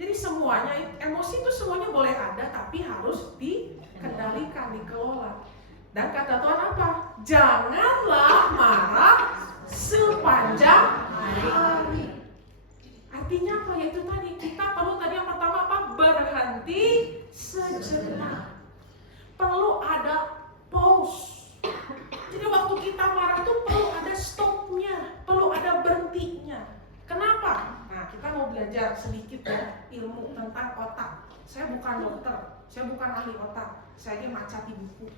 Jadi semuanya, emosi itu semuanya boleh ada, tapi harus dikendalikan, dikelola. Dan kata Tuhan apa? Janganlah marah sepanjang hari. Artinya apa? Yaitu tadi, kita perlu tadi yang pertama apa? Berhenti sejenak. Perlu ada pause. Jadi waktu kita marah itu perlu ada stopnya, perlu ada berhentinya. Kenapa? Nah, kita mau belajar sedikit ya ilmu tentang otak. Saya bukan dokter, saya bukan ahli otak, saya ini macati buku.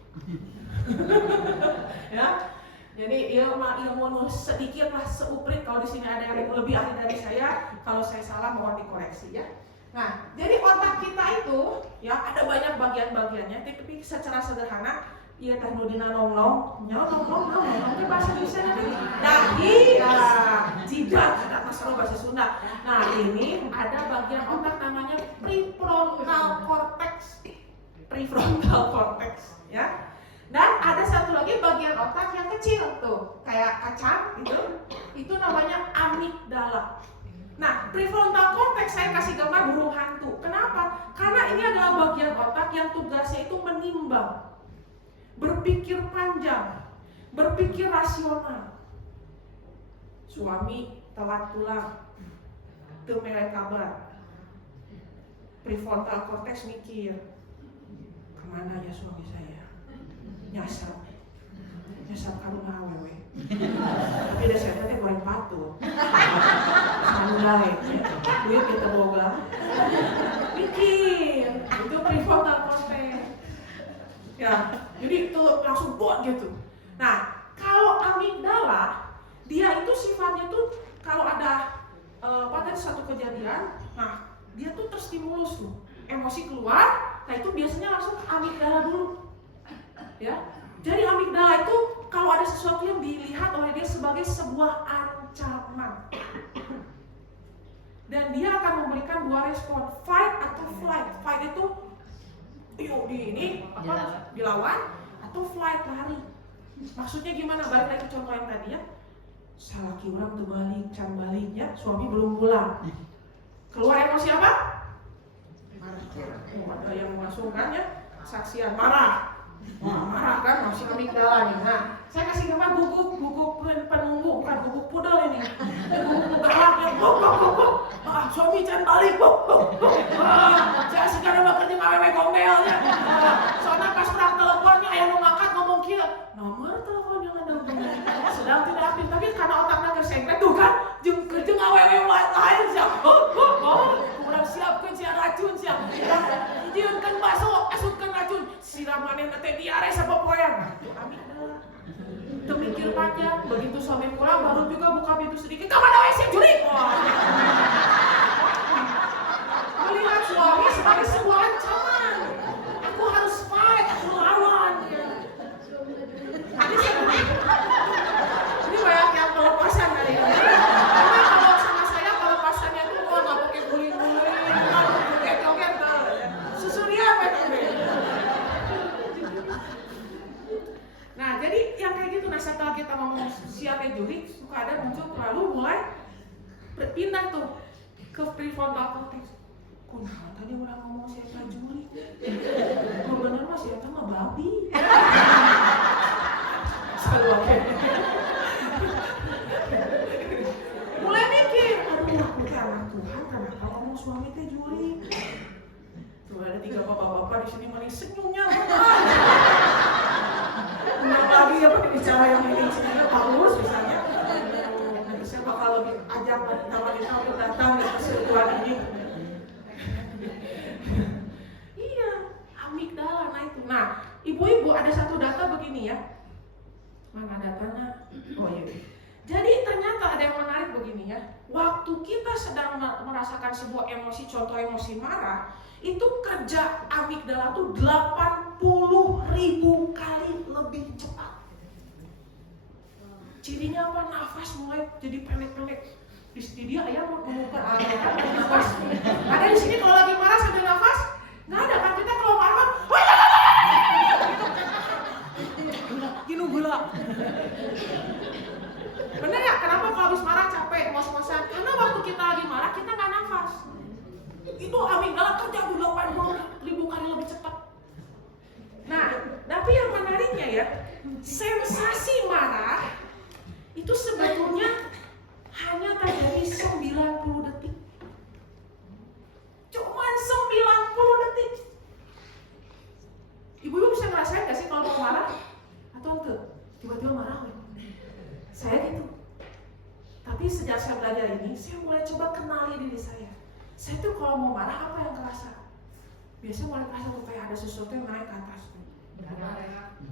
Ya, jadi ilmu sedikit lah seuprit. Kalau di sini ada yang lebih ahli dari saya, kalau saya salah mohon dikoreksi ya. Nah, jadi otak kita itu ya ada banyak bagian-bagiannya, tapi secara sederhana iya teh nu dina nong-nong, itu bahasa Indonesia nanti. Dahi, jidat, ada masalah bahasa Sunda. Nah, ini ada bagian otak namanya prefrontal cortex. Prefrontal cortex, ya. Dan ada satu lagi bagian otak yang kecil tuh, kayak kacang gitu. Itu namanya amigdala. Nah, prefrontal cortex saya kasih gambar burung hantu. Kenapa? Karena ini adalah bagian otak yang tugasnya itu menimbang, berpikir panjang, berpikir rasional. Suami telat pulang, teu mere kabar. Prefrontal cortex mikir, kemana ya suami saya? Nyasar ka rumah awewe. Tapi ada saya teh goreng patut. Santai, duit kita boga. Mikir, itu prefrontal cortex. Ya, jadi itu langsung buat gitu. Nah, kalau amigdala, dia itu sifatnya tuh kalau ada satu kejadian, nah dia tuh terstimulus tuh, emosi keluar, nah itu biasanya langsung ke amigdala dulu. Ya, jadi amigdala itu kalau ada sesuatu yang dilihat oleh dia sebagai sebuah ancaman, dan dia akan memberikan dua respon, fight atau flight. Fight itu yuk dilawan, atau flight lari. Maksudnya gimana? Balik lagi contoh yang tadi ya. Salaki orang terbalik, can baliknya, suami belum pulang. Keluar emosi apa? Ada yang masuk kan ya, saksian marah. Wah, marah kan, masih amigdala nih. Nah, saya kasih nama guguk penunggu, bukan guguk pudel ini. Guguk galak yang guguk. Suami can balik, guguk. Saya sekarang bekerja ngawewe gombelnya. Soalnya pas orang teleponnya, ayah mau ngangkat ngomong kia. Nomor telepon yang ada sedang tidak aktif, tapi karena otaknya tersengkret tuh kan, jeung awewe lain siap. Kurang siap kan siap racun siap. Dijieunkeun baso, asupkeun racun. Siramaneh teh diare sapopoean. Nah, itu amigdala. Teu mikir panjang, begitu suami pulang baru juga buka pintu sedikit. Ka mana we si jurik? Melihat suami sebagai sebuah ancaman. Aku harus fight, aku lawan. Tadi saya ini banyak yang pelepasan kali ini. Karena kalau sama saya pelepasannya itu nggak pakai guling-guling, nggak pakai joget, susurian pakai. Nah, jadi yang kayak gitu. Nah, setelah kita ngomong siapnya jurik, suka ada muncul lalu mulai berpindah tuh ke prefrontal cortex. Kunaon tadi orang ngomong siapa jurik? Bener mah siapa mah babi. Mulai mikir, aduh aku ke anak Tuhan, kenapa ngomong suami teh jurik? Tuh ada 3 bapak-bapak di sini manis senyumnya. Menang lagi ya pakai bicara yang ini sini bagus misalnya. Saya bakal lebih ajak wanita untuk datang ke persekutuan ini. Iya, amigdala. Nah itu. Nah, ibu-ibu ada satu data begini ya. Mana datanya? Oh iya. Jadi ternyata ada yang menarik begini ya. Waktu kita sedang merasakan sebuah emosi, contoh emosi marah, itu kerja amigdala tuh 80.000 kali lebih cepat. Cirinya apa? Nafas mulai jadi pendek-pendek. Di dia ayam mau ke nafas. Ada di sini kalau lagi marah sambil nafas? Nggak ada kan? Kita kalau marah, gini gula. Bener ya? Kenapa kalau habis marah capek, ngos-ngosan? Karena waktu kita lagi marah kita nggak nafas. Itu amigdala kerja 80.000 kali lebih cepat. Nah, tapi yang menariknya ya, sensasi marah itu sebetulnya hanya terjadi 90 detik. Cuman 90 detik. Ibu-ibu bisa ngerasain gak sih kalau mau marah? Atau enggak? Tiba-tiba marah. Saya gitu. Tapi sejak saya belajar ini, saya mulai coba kenali diri saya. Saya tuh kalau mau marah apa yang kerasa? Biasanya mulai kerasa tuh kayak ada sesuatu yang naik ke atas.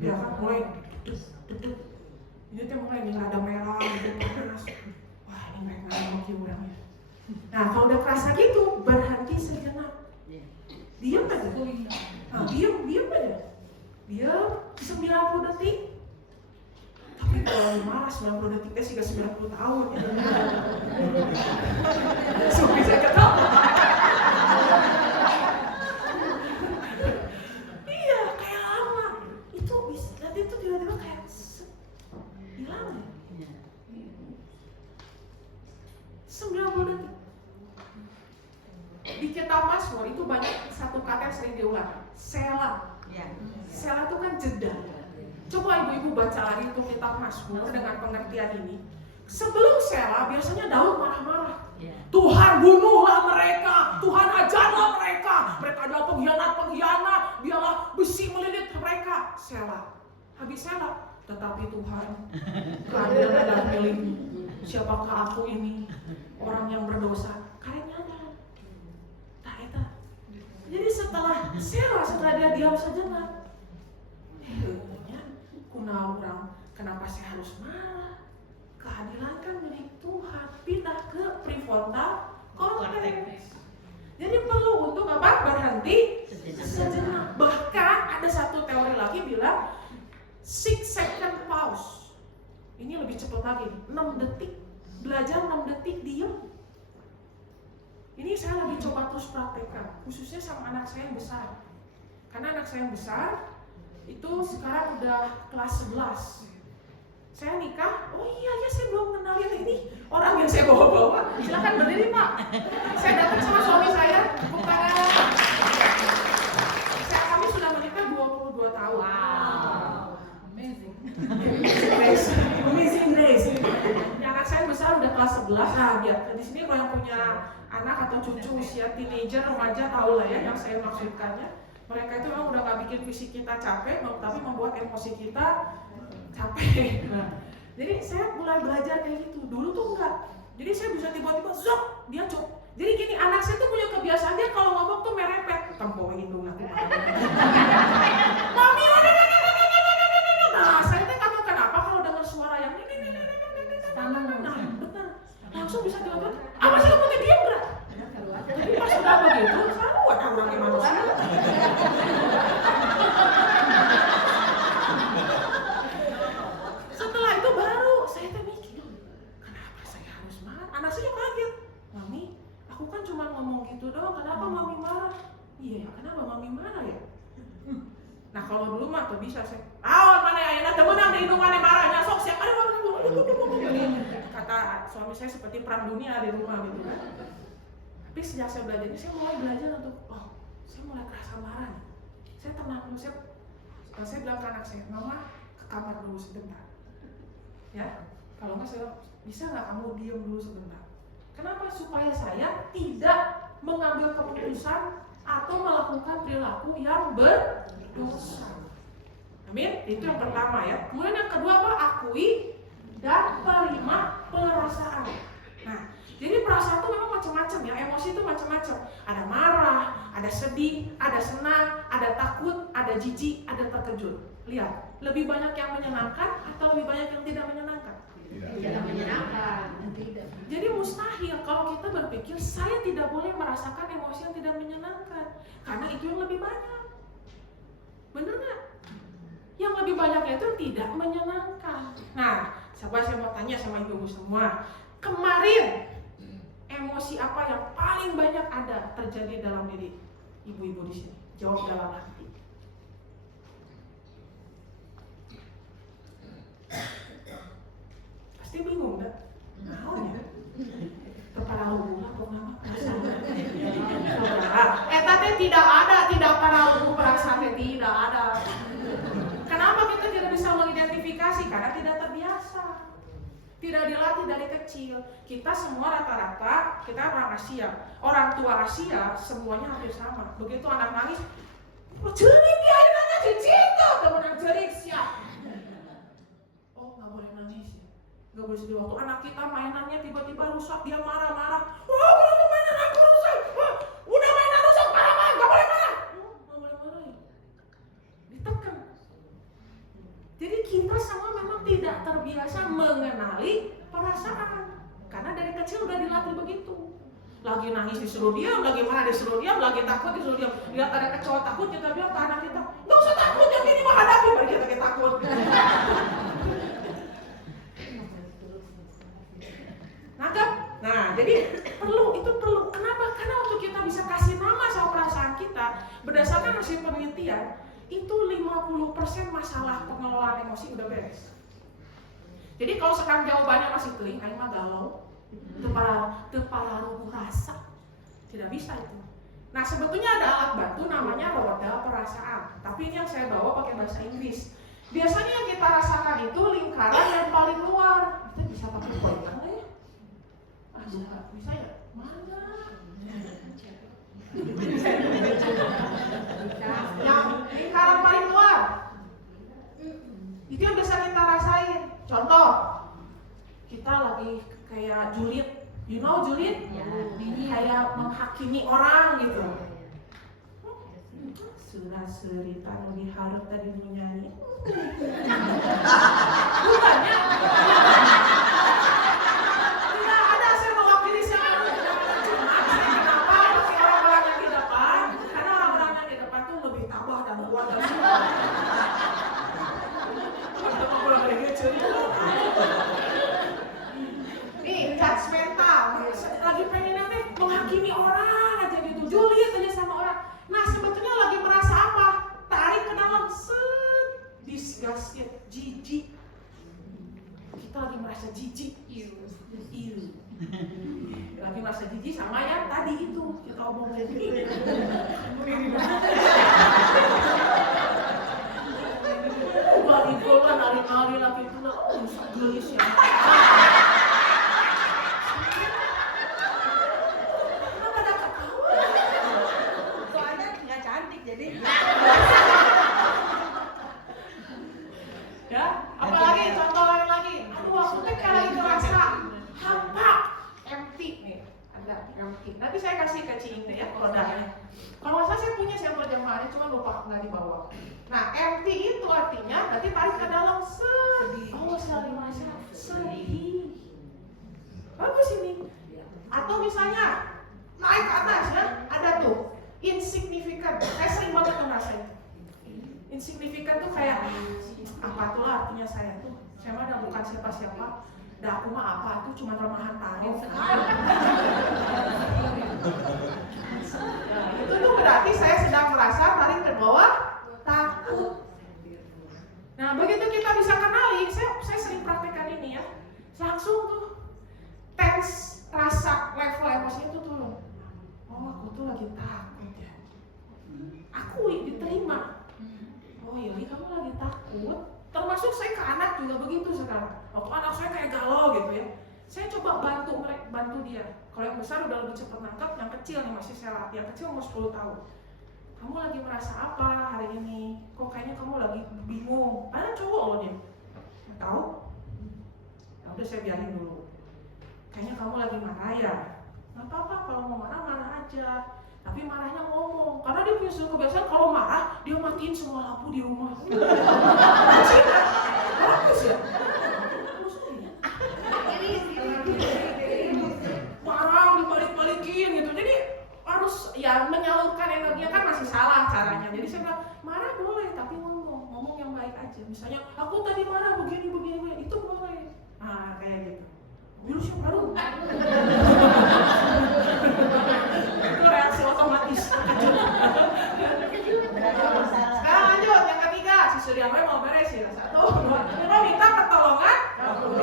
Ya kan mulai duduk. Ini tuh mulai nih rada merah, rada panas. Wah ini naik lagi orangnya. Nah kalau udah kerasa gitu, berhenti sejenak. Diam aja. Nah, diam aja. Diam 90 detik. Tapi kalau marah 90 detiknya sih 90 tahun ya. Suami saya ketawa. Iya, kayak lama. Itu bisa, nanti itu tiba-tiba kayak hilang ya. 90 detik. Di kitab Mazmur itu banyak satu kata yang sering diulang. Selah. Selah itu kan jeda. Coba ibu-ibu baca lagi itu kitab Mazmur dengan pengertian ini. Sebelum Selah biasanya Daud marah-marah. Tuhan bunuhlah mereka, Tuhan ajarlah mereka. Mereka adalah pengkhianat-pengkhianat, biarlah besi melilit mereka. Selah. Habis Selah, Tetapi Tuhan, kehadiran adalah milikmu. Siapakah aku ini? Orang yang berdosa. Karena tak eta. Jadi setelah dia diam sejenak, kunaon orang, kenapa saya harus marah? Keadilan kan milik Tuhan. Pindah ke prefrontal cortex. Jadi perlu untuk apa? Berhenti sejenak. Bahkan ada satu teori lagi bilang 6 second pause. Ini lebih cepat lagi, 6 detik. Belajar 6 detik diam. Ini saya lebih coba terus praktekkan, khususnya sama anak saya yang besar. Karena anak saya yang besar itu sekarang udah kelas 11. Saya nikah, oh iya ya saya belum kenalin ini orang yang saya bawa-bawa. Silakan berdiri Pak. Saya datang sama suami saya, tepuk tangan. Kami sudah menikah 22 tahun. Wow, amazing. Amazing Grace. Anak saya besar udah kelas 11. Nah, ya di sini kalau yang punya anak atau cucu usia teenager, remaja tahu lah ya yang saya maksudkannya. Mereka itu memang udah gak bikin fisik kita capek, tapi membuat emosi kita capek. Nah, jadi saya mulai belajar kayak gitu. Dulu tuh enggak. Jadi saya bisa tiba-tiba zok, dia cuk. Jadi gini, anak saya tuh punya kebiasaan dia kalau ngomong tuh merepet. Tempo hidung aku. Mami, nah saya tuh nggak tahu kenapa kalau dengar suara yang nah benar, langsung bisa tiba-tiba. Apa sih kamu diam gerak? Jadi pas sudah begitu, saya buat orangnya manusia. Setelah itu baru saya tuh mikir, kenapa saya harus marah? Anak saya kaget, Mami, aku kan cuma ngomong gitu doang, kenapa Mami marah? Iya, kenapa Mami marah ya? Nah kalau dulu mah tuh bisa saya, mana ya enak temenang di hidungannya marahnya sok siapa ada orang kata suami saya seperti perang dunia di rumah gitu kan. Tapi sejak saya belajar ini saya mulai belajar untuk saya mulai kerasa marah nih. Saya tenang dulu, saya bilang ke anak saya, Mama ke kamar dulu sebentar ya, kalau nggak saya bisa nggak kamu diam dulu sebentar. Kenapa? Supaya saya tidak mengambil keputusan atau melakukan perilaku yang berdosa. Amin. Itu yang pertama ya. Kemudian yang kedua apa? Akui dan terima perasaan. Nah, jadi perasaan itu memang macam-macam ya. Emosi itu macam-macam. Ada marah, ada sedih, ada senang, ada takut, ada jijik, ada terkejut. Lihat, lebih banyak yang menyenangkan atau lebih banyak yang tidak menyenangkan? Tidak menyenangkan. Jadi mustahil kalau kita berpikir saya tidak boleh merasakan emosi yang tidak menyenangkan, karena itu yang lebih banyak. Bener nggak? Yang lebih banyaknya itu tidak menyenangkan. Nah, saya mau tanya sama ibu-ibu semua, kemarin emosi apa yang paling banyak ada terjadi dalam diri ibu-ibu di sini? Jawab dalam hati. Pasti bingung kan? Naon ya? Kepala lugu atau nama perasaan? Tadi tidak kepala lugu perasaan tidak ada. Kenapa kita tidak bisa mengidentifikasi? Karena tidak terbiasa. Tidak dilatih dari kecil. Kita semua rata-rata, kita orang Asia. Orang tua Asia semuanya hampir sama. Begitu anak nangis, jerik dia nangis cicinta, teman jerik siap. Oh, nggak boleh nangis ya. Nggak boleh sedih. Waktu anak kita mainannya tiba-tiba rusak, dia marah-marah. Wah, kenapa mainan aku rusak? Wah, udah mainan rusak, marah-marah, nggak boleh marah. Nggak boleh marah ya. Ditekan. Jadi kita semua memang tidak terbiasa mengenali perasaan. Karena dari kecil udah dilatih begitu. Lagi nangis disuruh diam, lagi marah disuruh diam, lagi takut disuruh diam. Lihat ada kecoa takut, kita bilang ke anak kita, nggak usah takut, yang ini mah hadapi, baru kita takut. Nangkep? Nah, jadi itu perlu. Kenapa? Karena waktu kita bisa kasih nama sama perasaan kita, berdasarkan hasil penelitian, itu 50% masalah pengelolaan emosi udah beres. Jadi kalau sekarang jawabannya masih teuing, aing mah galau, teu pararuh rasa, tidak bisa itu. Nah, sebetulnya ada alat bantu namanya roda perasaan, tapi ini yang saya bawa pakai bahasa Inggris. Biasanya yang kita rasakan itu lingkaran yang paling luar. Kita bisa pakai pointer nggak ya? Bisa ya? Mana? Yang lingkaran paling luar itu yang bisa kita Contoh, kita lagi kayak julid, you know julid? Ya. Kayak menghakimi orang gitu. Surah cerita lebih harap tadi nyanyi. Bukannya tidak ada saya mewakili siapa. Kenapa masih orang-orang yang di depan? Karena orang-orang yang di depan tuh lebih tabah dan kuat dan semua. Nih, judgmental. Lagi pengen menghakimi orang aja gitu, julid aja sama orang. Nah, sebetulnya lagi merasa apa? Tarik ke dalam, disgusted, jijik. Kita lagi merasa jijik. Iu. Lagi merasa jijik sama yang tadi itu kita omongin. Balik bola nari-nari lagi kena gelis ya. Kenapa ada ketawa? Soalnya nggak cantik jadi. Ya, apalagi contoh lain lagi. Aduh, aku tuh kayak lagi ngerasa hampa, empty nih. Ada empty. Nanti saya kasih ke Cing deh ya produknya. Kalau nggak salah saya punya sampel jamaahnya, cuma lupa nggak dibawa. Nah, empty itu artinya berarti tarik ke dalam sedih. Oh, saya merasa sedih. Bagus ini. Atau misalnya naik ke atas ya, ada tuh insignificant. Saya sering banget ngerasain. Insignificant tuh kayak apa tuh lah artinya saya tuh. Saya mah bukan siapa-siapa. Dah aku mah apa tuh cuma remahan tarif. Itu tuh berarti saya sedang merasa tarik ke bawah, takut. Nah, begitu kita bisa kenali, saya sering praktekkan ini ya. Langsung tuh tense, rasa level emosinya tuh turun. Oh, aku tuh lagi takut ya. Aku diterima. Oh iya, kamu lagi takut. Termasuk saya ke anak juga begitu sekarang. Waktu anak saya kayak galau gitu ya, saya coba bantu dia. Kalau yang besar udah lebih cepat nangkep, yang kecil nih masih saya latih. Yang kecil umur 10 tahun. Kamu lagi merasa apa hari ini? Kok kayaknya kamu lagi bingung? Padahal cowok loh dia. Tahu? Nah, udah saya biarin dulu. Kayaknya kamu lagi marah ya? Gak apa-apa, kalau mau marah aja. Tapi marahnya ngomong, karena dia punya kebiasaan kalau marah dia matiin semua lampu di rumah. Bagus ya? Marah dibalik-balikin gitu, jadi harus ya menyalurkan energinya kan masih salah caranya. Jadi saya bilang marah boleh, tapi ngomong yang baik aja. Misalnya aku tadi marah begini itu boleh. Nah kayak gitu. Virus yang baru. Itu reaksi otomatis. Sekarang lanjut yang ketiga, si Surya mau beres ya. 1, 2, 3, minta pertolongan.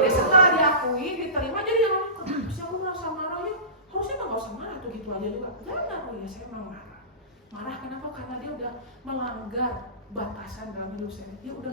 Jadi setelah diakui, diterima, jadi yang bisa aku merasa marah ya. Harusnya nggak usah marah tuh gitu aja juga. Jangan, oh ya saya emang marah. Marah kenapa? Karena dia udah melanggar batasan dalam hidup saya. Dia udah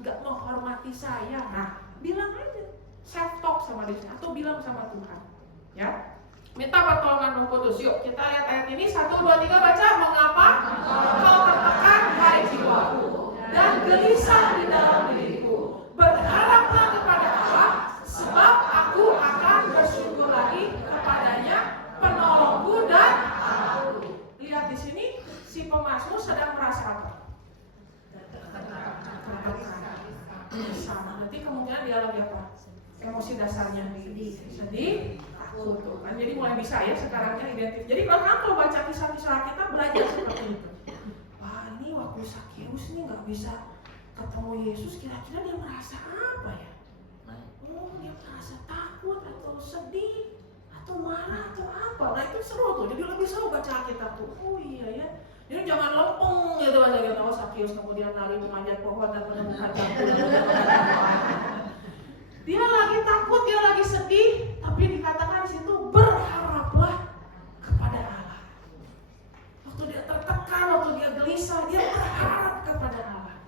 nggak menghormati saya. Nah, bilang aja. Self talk sama diri atau bilang sama Tuhan, ya. Minta pertolongan Roh Kudus. Yuk kita lihat ayat ini 1, 2, 3 baca. Mengapa kau tertekan hai jiwaku dan gelisah di dalam diriku? Berharaplah kepada Allah, sebab aku akan bersyukur lagi kepadanya, penolongku dan Allahku. Lihat di sini si pemazmur sedang merasa apa? Sama. Berarti kemungkinan dia lagi apa? Emosi dasarnya sedih, takut tuh kan. Jadi mulai bisa ya sekarangnya identik. Jadi kalau baca kisah-kisah kita belajar seperti itu. Wah ini waktu Sakeus nih nggak bisa ketemu Yesus, kira-kira dia merasa apa ya? Oh dia merasa takut atau sedih atau marah atau apa? Nah itu seru tuh. Jadi lebih seru baca Alkitab tuh. Oh iya ya. Jadi jangan lempeng gitu aja gitu. Oh Sakeus kemudian lari memanjat pohon dan menemukan jangkut. Dia lagi takut, dia lagi sedih, tapi dikatakan di situ berharaplah kepada Allah. Waktu dia tertekan, waktu dia gelisah, dia berharap kepada Allah.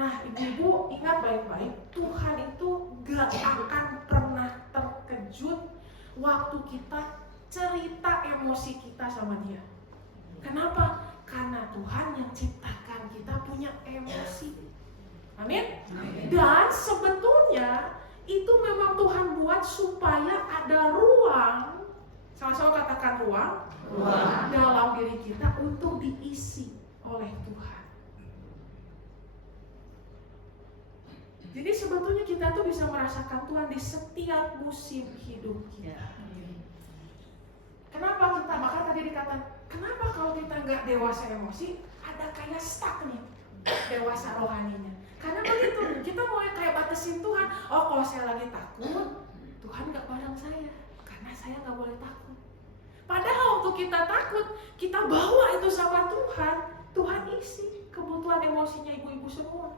Nah, ibu-ibu ingat baik-baik, Tuhan itu gak akan pernah terkejut waktu kita cerita emosi kita sama Dia. Kenapa? Karena Tuhan yang ciptakan kita punya emosi. Amin. Dan sebetulnya itu memang Tuhan buat supaya ada ruang, sama-sama katakan ruang dalam diri kita untuk diisi oleh Tuhan. Jadi sebetulnya kita tuh bisa merasakan Tuhan di setiap musim hidup kita. Kenapa kita, maka tadi dikatakan, kenapa kalau kita nggak dewasa emosi, ada kayak stuck nih dewasa rohaninya. Karena begitu, kita mulai kayak batasin Tuhan. Oh, kalau saya lagi takut, Tuhan nggak bareng saya, karena saya nggak boleh takut. Padahal waktu kita takut, kita bawa itu sama Tuhan. Tuhan isi kebutuhan emosinya ibu-ibu semua.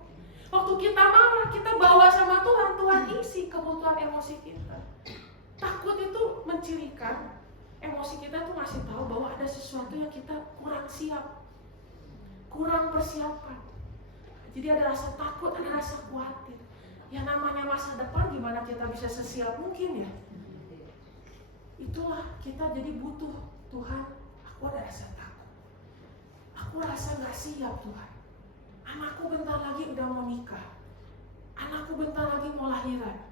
Waktu kita marah, kita bawa sama Tuhan. Tuhan isi kebutuhan emosi kita. Takut itu mencirikan emosi kita tuh ngasih tahu bahwa ada sesuatu yang kita kurang siap, kurang persiapan. Jadi ada rasa takut, ada rasa khawatir. Yang namanya masa depan gimana kita bisa sesiap mungkin ya? Itulah kita jadi butuh Tuhan. Aku ada rasa takut. Aku rasa gak siap Tuhan. Anakku bentar lagi udah mau nikah. Anakku bentar lagi mau lahiran.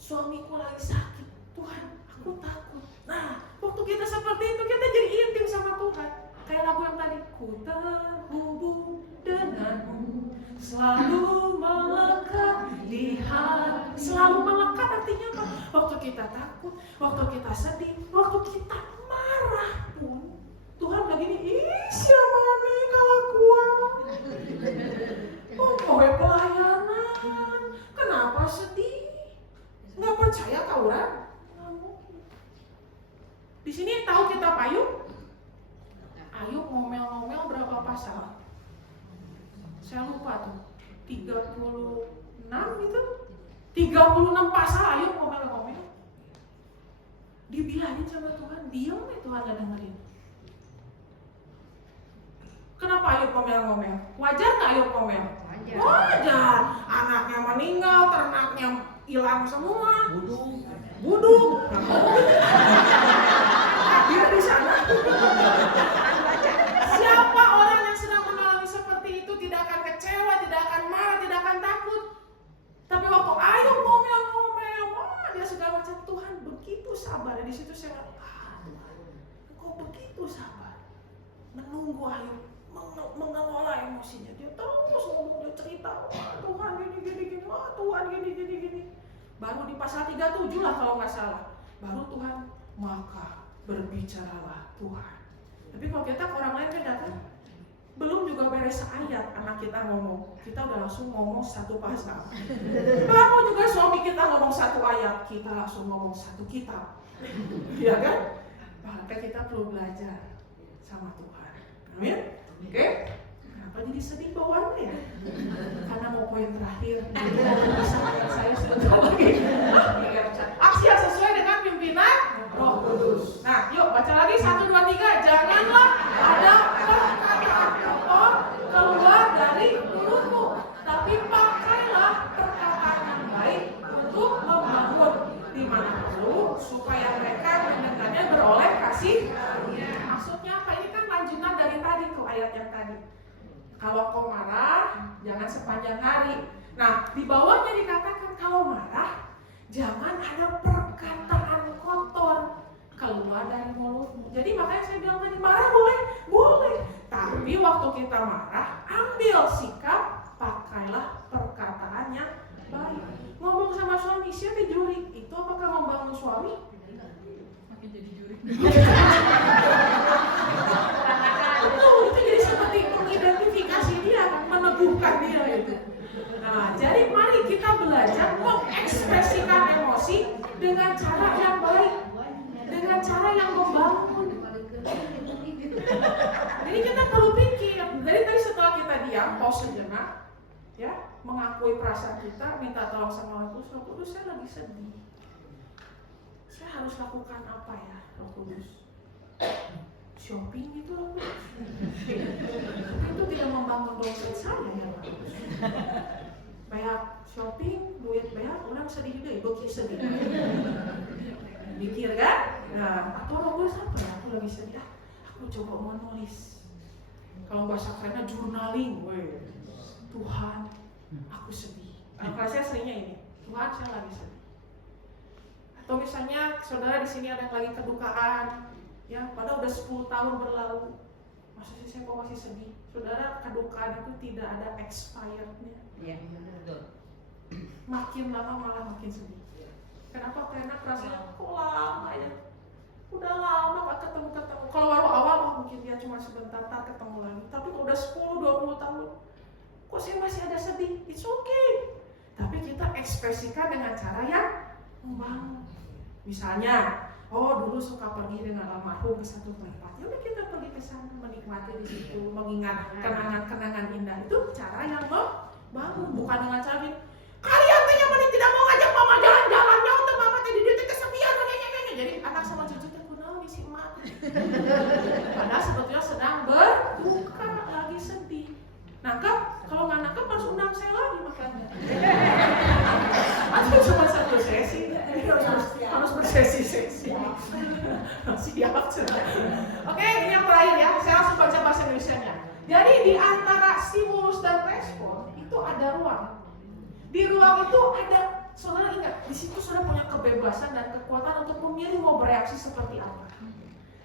Suamiku lagi sakit. Tuhan, aku takut. Nah, waktu kita seperti itu, kita jadi intim sama Tuhan. Kayak lagu yang tadi, ku terhubung denganmu, selalu melekat di hati. Selalu melekat artinya apa? Waktu kita takut, waktu kita sedih, waktu kita marah pun, Tuhan bilang gini, ih siapa nih kalau kuat? Oh, kowe pelayanan, kenapa sedih? Nggak percaya kau orang? Nggak mungkin. Di sini tahu kita Ayub? Ayub ngomel-ngomel berapa pasal? Saya lupa tuh. 36 gitu? 36 pasal Ayub ngomel-ngomel. Dibiarin sama Tuhan, diam nih Tuhan gak dengerin. Kenapa Ayub ngomel-ngomel? Wajar gak Ayub ngomel? Wajar. Anaknya meninggal, ternaknya hilang semua. Buduk. Hadir di sana. Siapa orang yang sedang mengalami seperti itu tidak akan kecewa, tidak akan marah, tidak akan takut. Tapi waktu Ayub ngomel-ngomel, wah dia sudah macam Tuhan begitu sabar. Di situ saya kok begitu sabar menunggu Ayub mengelola emosinya. Dia terus ngomong, dia cerita, wah Tuhan gini, wah Tuhan gini. Baru di pasal 37 lah kalau nggak salah. Baru Tuhan, maka berbicaralah Tuhan. Tapi kalau kita ke orang lain beda kan? Belum juga beres ayat anak kita ngomong, kita udah langsung ngomong satu pasal. Baru juga suami kita ngomong satu ayat, kita langsung ngomong satu kitab. Iya kan? Maka kita perlu belajar sama Tuhan. Amin? Oke? Kenapa jadi sedih bawaannya ya? Karena mau poin terakhir. Saya sebentar lagi. Aksi yang sesuai dengan pimpinan Roh Kudus. Nah, yuk baca lagi 1, 2, 3. Janganlah ada perkataan kotor keluar dari mulutmu, tapi pakailah perkataan yang baik untuk membangun di mana perlu, supaya mereka mendengarnya beroleh kasih. Maksudnya apa? Ini kan lanjutan dari tadi tuh ayat yang tadi. Kalau kau marah, jangan sepanjang hari. Nah, di bawahnya dikatakan kalau marah, jangan ada perkataan kotor keluar dari mulutmu. Jadi makanya saya bilang tadi, marah boleh. Tapi waktu kita marah, ambil sikap, pakailah perkataan yang baik. Ngomong sama suami, siapa jurik? Itu apakah membangun suami? Makin jadi jurik. Itu jadi seperti mengidentifikasi dia, meneguhkan dia itu. Nah, jadi mari kita belajar mengekspresikan emosi dengan cara yang baik, dengan cara yang membangun. Jadi kita perlu pikir. Dari tadi setelah kita diam, pause sejenak, ya, mengakui perasaan kita, minta tolong sama Roh Kudus, saya lagi sedih. Saya harus lakukan apa ya, Roh Kudus? Shopping itu Roh Kudus. Itu tidak membangun dompet saya ya Roh Kudus. Banyak shopping, duit banyak, orang sedih juga, ibu sedih. Mikir kan? Nah, atau Roh Kudus apa ya? Aku lagi sedih. Aku coba menulis. Kalau bahasa kerennya journaling, Tuhan, aku sedih. Kalau saya seringnya ini, Tuhan saya lagi sedih. Atau misalnya saudara di sini ada yang lagi kedukaan, ya padahal udah 10 tahun berlalu, masa sih saya kok masih sedih? Saudara, kedukaan itu tidak ada expirednya. Iya, betul. Makin lama malah makin sedih. Kenapa? Karena rasanya kok lama ya. Udah lama gak ketemu. Kalau baru awal mungkin dia cuma sebentar ketemu lagi. Tapi kalau udah 10-20 tahun, kok saya masih ada sedih? It's okay. Tapi kita ekspresikan dengan cara yang membangun. Misalnya, dulu suka pergi dengan almarhum ke satu tempat. Ya udah kita pergi ke sana, menikmati di situ, mengingat kenangan-kenangan indah. Itu cara yang membangun, bukan dengan cara ini. Kalian teh yang tidak mau ngajak mama jalan-jalan, jauh tuh mama tadi dia kesepian, jadi anak sama cucu teh kunaon si emak. Padahal sebetulnya sedang berduka, lagi sedih. Nangkep? Kalau nggak nangkep harus undang saya lagi makanya. Atau cuma satu sesi, harus bersesi-sesi. Siap. Oke, ini yang terakhir ya. Saya langsung baca bahasa Indonesianya. Jadi di antara stimulus dan respon itu ada ruang. Di ruang itu ada, saudara ingat, di situ saudara punya kebebasan dan kekuatan untuk memilih mau bereaksi seperti apa.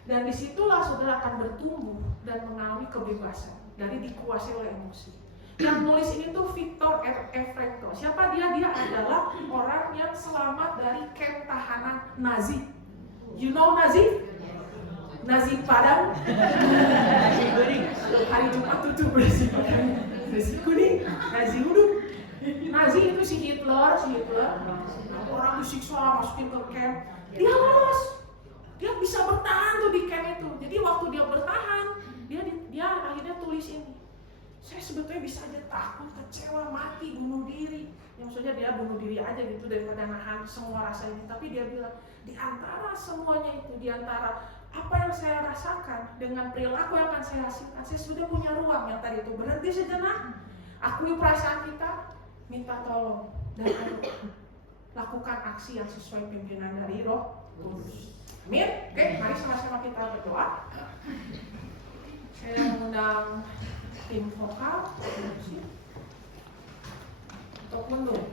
Dan disitulah saudara akan bertumbuh dan mengalami kebebasan dari dikuasai oleh emosi. Yang nulis ini tuh Viktor Frankl. Siapa dia? Dia adalah orang yang selamat dari kamp tahanan Nazi. You know Nazi? Nazi Padang. Nazi kuning. Hari Jumat tutup Nazi Padang. Nazi kuning. Nazi uduk. Nazi itu si Hitler. Orang disiksa, masukin ke camp. Dia lolos. Dia bisa bertahan tuh di camp itu. Jadi waktu dia bertahan, dia akhirnya tulis ini. Saya sebetulnya bisa aja takut, kecewa, mati, bunuh diri. Yang maksudnya dia bunuh diri aja gitu daripada nahan semua rasa ini. Tapi dia bilang, di antara semuanya itu, di antara apa yang saya rasakan dengan perilaku yang akan saya hasilkan, saya sudah punya ruang yang tadi itu berhenti sejenak, akui perasaan kita, minta tolong, dan ayo lakukan aksi yang sesuai pimpinan dari Roh Kudus. Amin. Oke, mari sama-sama kita berdoa. Saya mengundang tim vokal untuk mendung.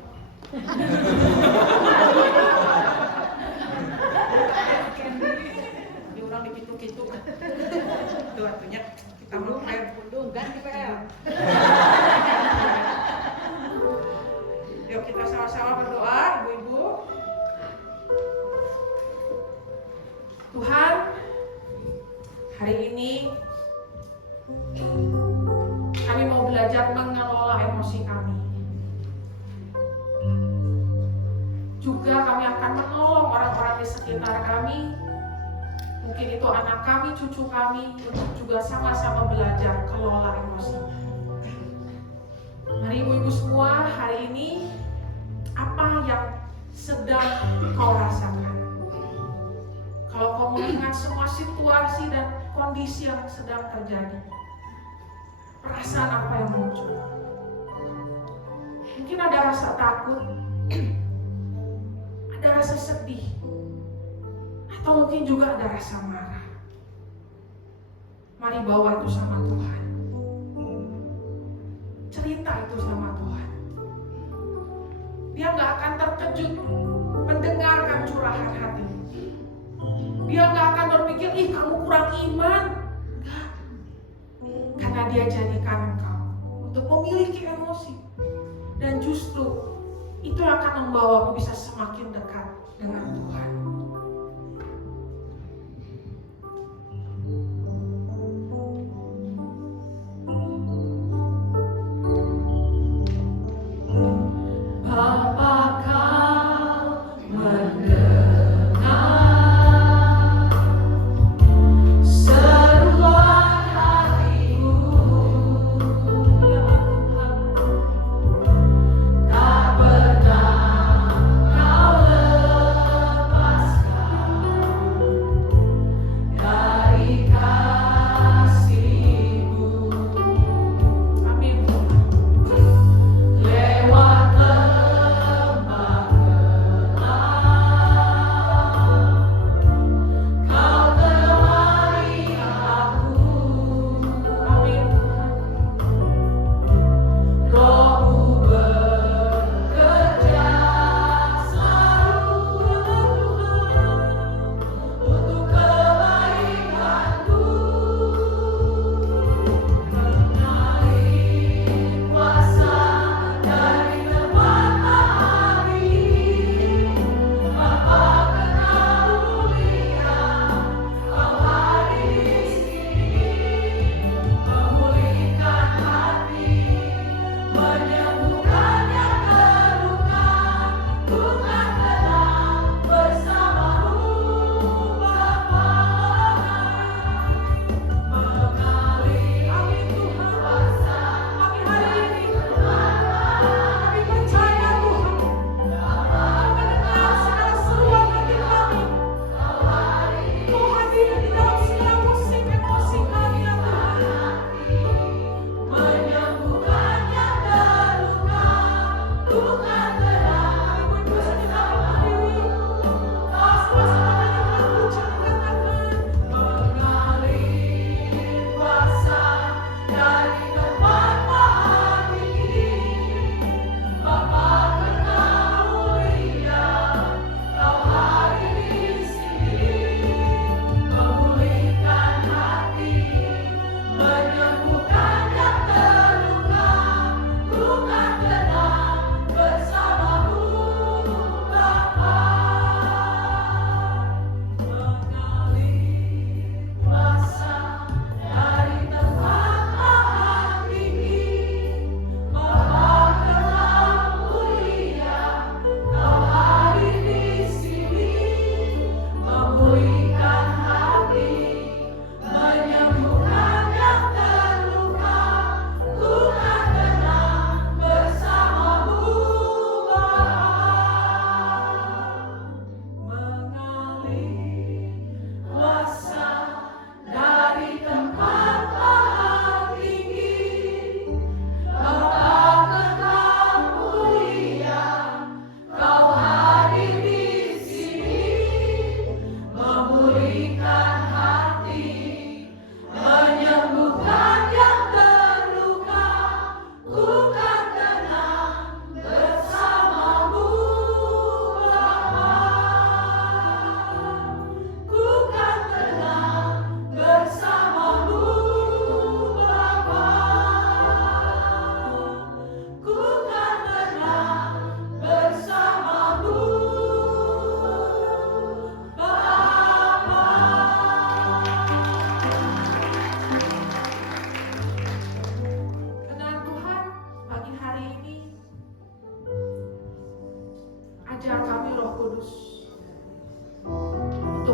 Diurang dikitu-kitu. Itu artinya kita mau Pundung ganti PL. Yuk kita sama-sama berdoa, ibu-ibu. Tuhan, hari ini kami mau belajar mengelola emosi kami. Juga kami akan menolong orang-orang di sekitar kami. Mungkin itu anak kami, cucu kami, untuk juga sama-sama belajar kelola emosi. Mari ibu-ibu semua, hari ini apa yang sedang kau rasakan? Kalau kau mengingat semua situasi dan kondisi yang sedang terjadi, perasaan apa yang muncul? Mungkin ada rasa takut, ada rasa sedih, atau mungkin juga ada rasa marah. Mari bawa itu sama Tuhan. Cerita itu sama Tuhan. Dia gak akan terkejut mendengarkan curahan hati. Dia gak akan berpikir, ih kamu kurang iman. Enggak. Karena dia jadikan engkau untuk memiliki emosi. Dan justru itu akan membawamu bisa semakin dekat dengan Tuhan. Tak pernah kau lepas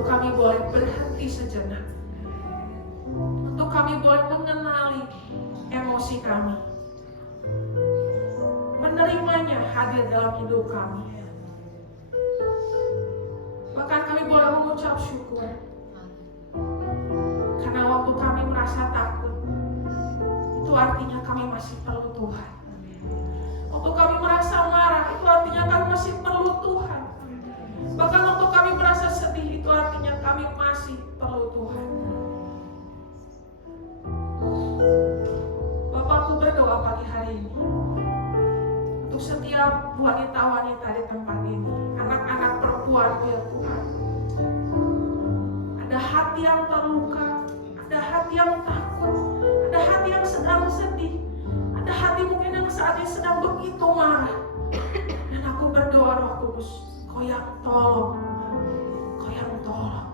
kami boleh berhenti sejenak, untuk kami boleh mengenali emosi kami, menerimanya hadir dalam hidup kami. Bahkan kami boleh mengucap syukur karena waktu kami merasa takut, itu artinya kami masih perlu Tuhan. Waktu kami merasa marah, itu artinya kami masih perlu Tuhan. Bahkan waktu kami merasa sedih, itu artinya kami masih perlu Tuhan. Bapakku berdoa pagi hari ini untuk setiap wanita-wanita di tempat ini, anak-anak perempuanku ya Tuhan. Ada hati yang terluka, ada hati yang takut, ada hati yang sedang sedih, ada hati mungkin yang saat ini sedang begitu marah. Dan aku berdoa Roh Kudus, Kau yang tolong, Kau yang tolong,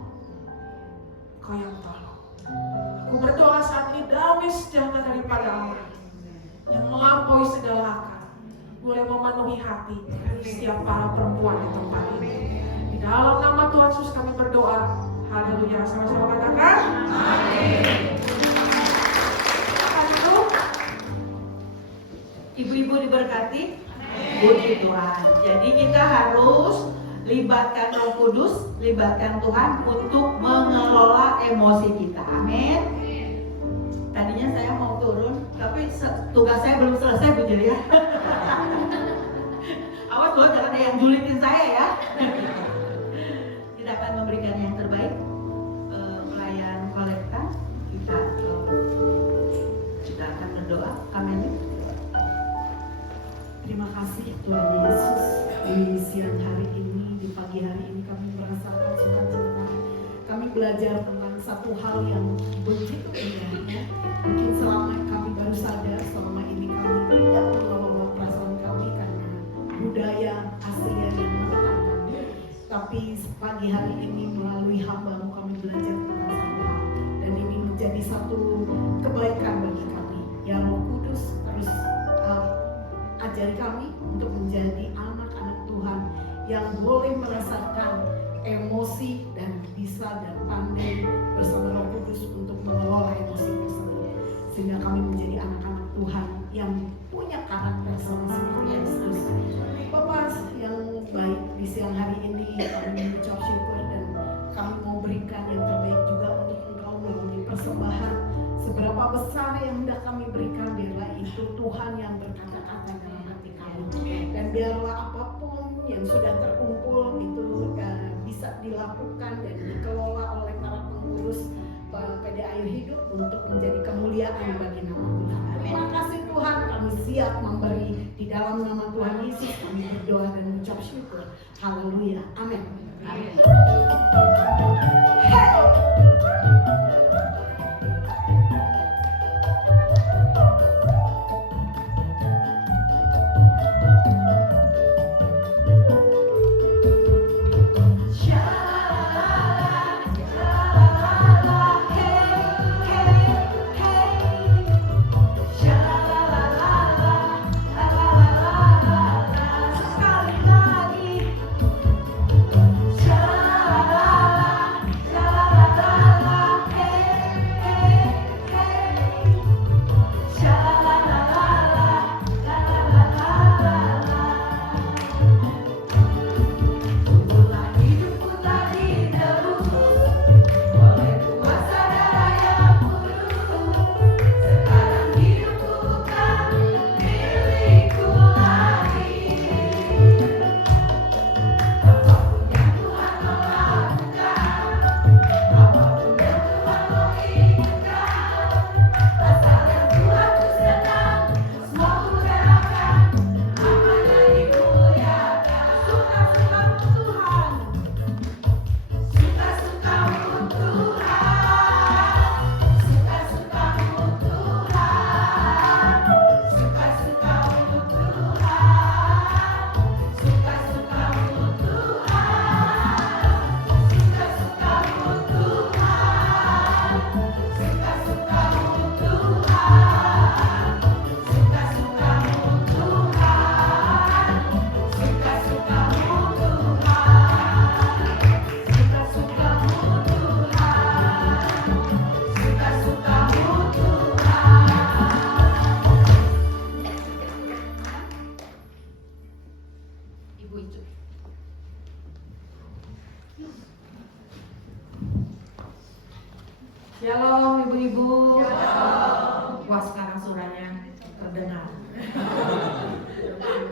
Kau yang tolong. Aku berdoa saat ini damai sejahtera daripada Allah yang melampaui segala akal boleh memenuhi hati setiap para perempuan di tempat ini. Di dalam nama Tuhan Yesus kami berdoa. Haleluya. Sama-sama katakan amin. Silakan duduk. Ibu-ibu diberkati. Puji Tuhan. Jadi kita harus libatkan Roh Kudus, libatkan Tuhan untuk mengelola emosi kita. Amin. Tadinya saya mau turun, tapi tugas saya belum selesai Bu Julia. Awas Tuhan, jangan ada yang julitin saya ya. Kita akan memberikan yang terbaik. Pelayan kolekta, kita akan berdoa. Amin. Terima kasih Tuhan Yesus. Di siang hari ini, di pagi hari ini kami merasakan sukacita. Kami belajar tentang satu hal yang begitu indahnya. Mungkin selama kami baru sadar, selama ini kami tidak mengelola perasaan kami karena budaya Asia yang menekan kami. Tapi pagi hari ini melalui hamba-Mu kami belajar tentang satu hal. Dan ini menjadi satu kebaikan bagi kami. Ya Roh Kudus terus ajari kami untuk menjadi anak-anak Tuhan yang boleh merasakan emosi dan bisa dan pandai bersama Roh Kudus untuk mengelola emosi tersebut, sehingga kami menjadi anak-anak Tuhan yang punya karakter sama seperti Yesus. Bapak yang baik, di siang hari ini kami mengucap syukur dan kami mau berikan yang terbaik juga untuk Engkau melalui persembahan. Seberapa besar yang hendak kami berikan, biarlah itu Tuhan yang berkata-kata dalam hati kami. Dan biarlah apapun yang sudah terkumpul itu bisa dilakukan dan dikelola oleh para pengurus PD Air Hidup untuk menjadi kemuliaan bagi nama Tuhan. Terima kasih Tuhan, kami siap memberi di dalam nama Tuhan Yesus. Kami berdoa dan mengucap syukur. Haleluya. Amin. Amin. Sekali lagi, Shalom ibu-ibu. Wah sekarang suaranya terdengar.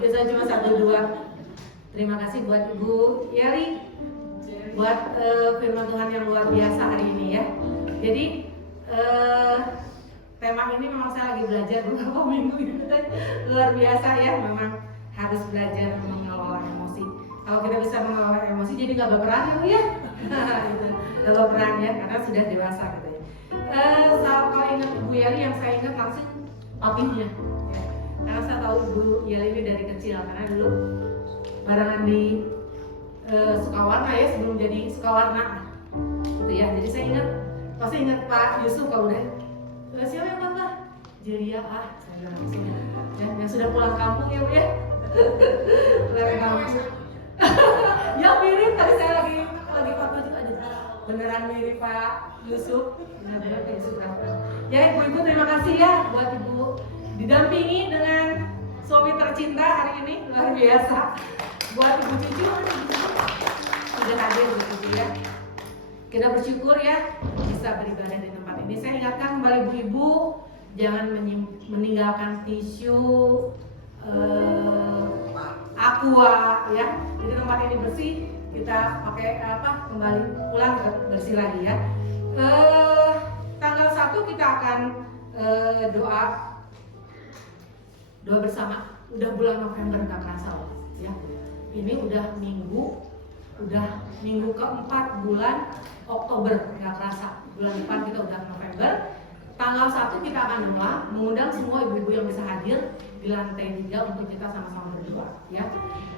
Biasanya cuma 1-2. Terima kasih buat Ibu Yeri buat firman Tuhan yang luar biasa hari ini ya. Jadi tema ini memang saya lagi belajar beberapa minggu ini, luar biasa ya. Memang harus belajar mengelola emosi. Kalau kita bisa mengelola emosi jadi nggak baperan ya Bu ya. Gitu. Nggak baperan ya karena sudah dewasa gitu ya. Kalau ingat Ibu Yeri yang saya ingat langsung papinya. Ya. Karena saya tahu Ibu Yeri ini dari kecil karena dulu barengan di Sukawarna ya sebelum jadi Sukawarna gitu ya. Jadi saya ingat Pak Yusuf kalau udah siapa yang Pak? Jelia saya langsung ya, yang sudah pulang kampung ya Bu ya. Pulang kampung. Ya mirip tadi saya lagi foto juga aja. Beneran mirip Pak Yusuf. Benar-benar Pak Yusuf Rafa. Ya ibu-ibu terima kasih ya buat Ibu didampingi dengan suami tercinta hari ini luar biasa. Buat Ibu Cucu sudah hadir begitu ya. Kita bersyukur ya bisa beribadah di tempat ini. Saya ingatkan kembali ibu-ibu jangan meninggalkan tisu aqua ya. Jadi tempat ini bersih, kita pakai kembali pulang kita bersih lagi ya. Tanggal 1 kita akan doa bersama. Udah bulan November gak kerasa loh ya. Ini udah minggu keempat bulan Oktober, nggak kerasa. Bulan depan kita udah November. Tanggal 1 kita akan doa, mengundang semua ibu-ibu yang bisa hadir di lantai 3 untuk kita sama-sama berdoa ya.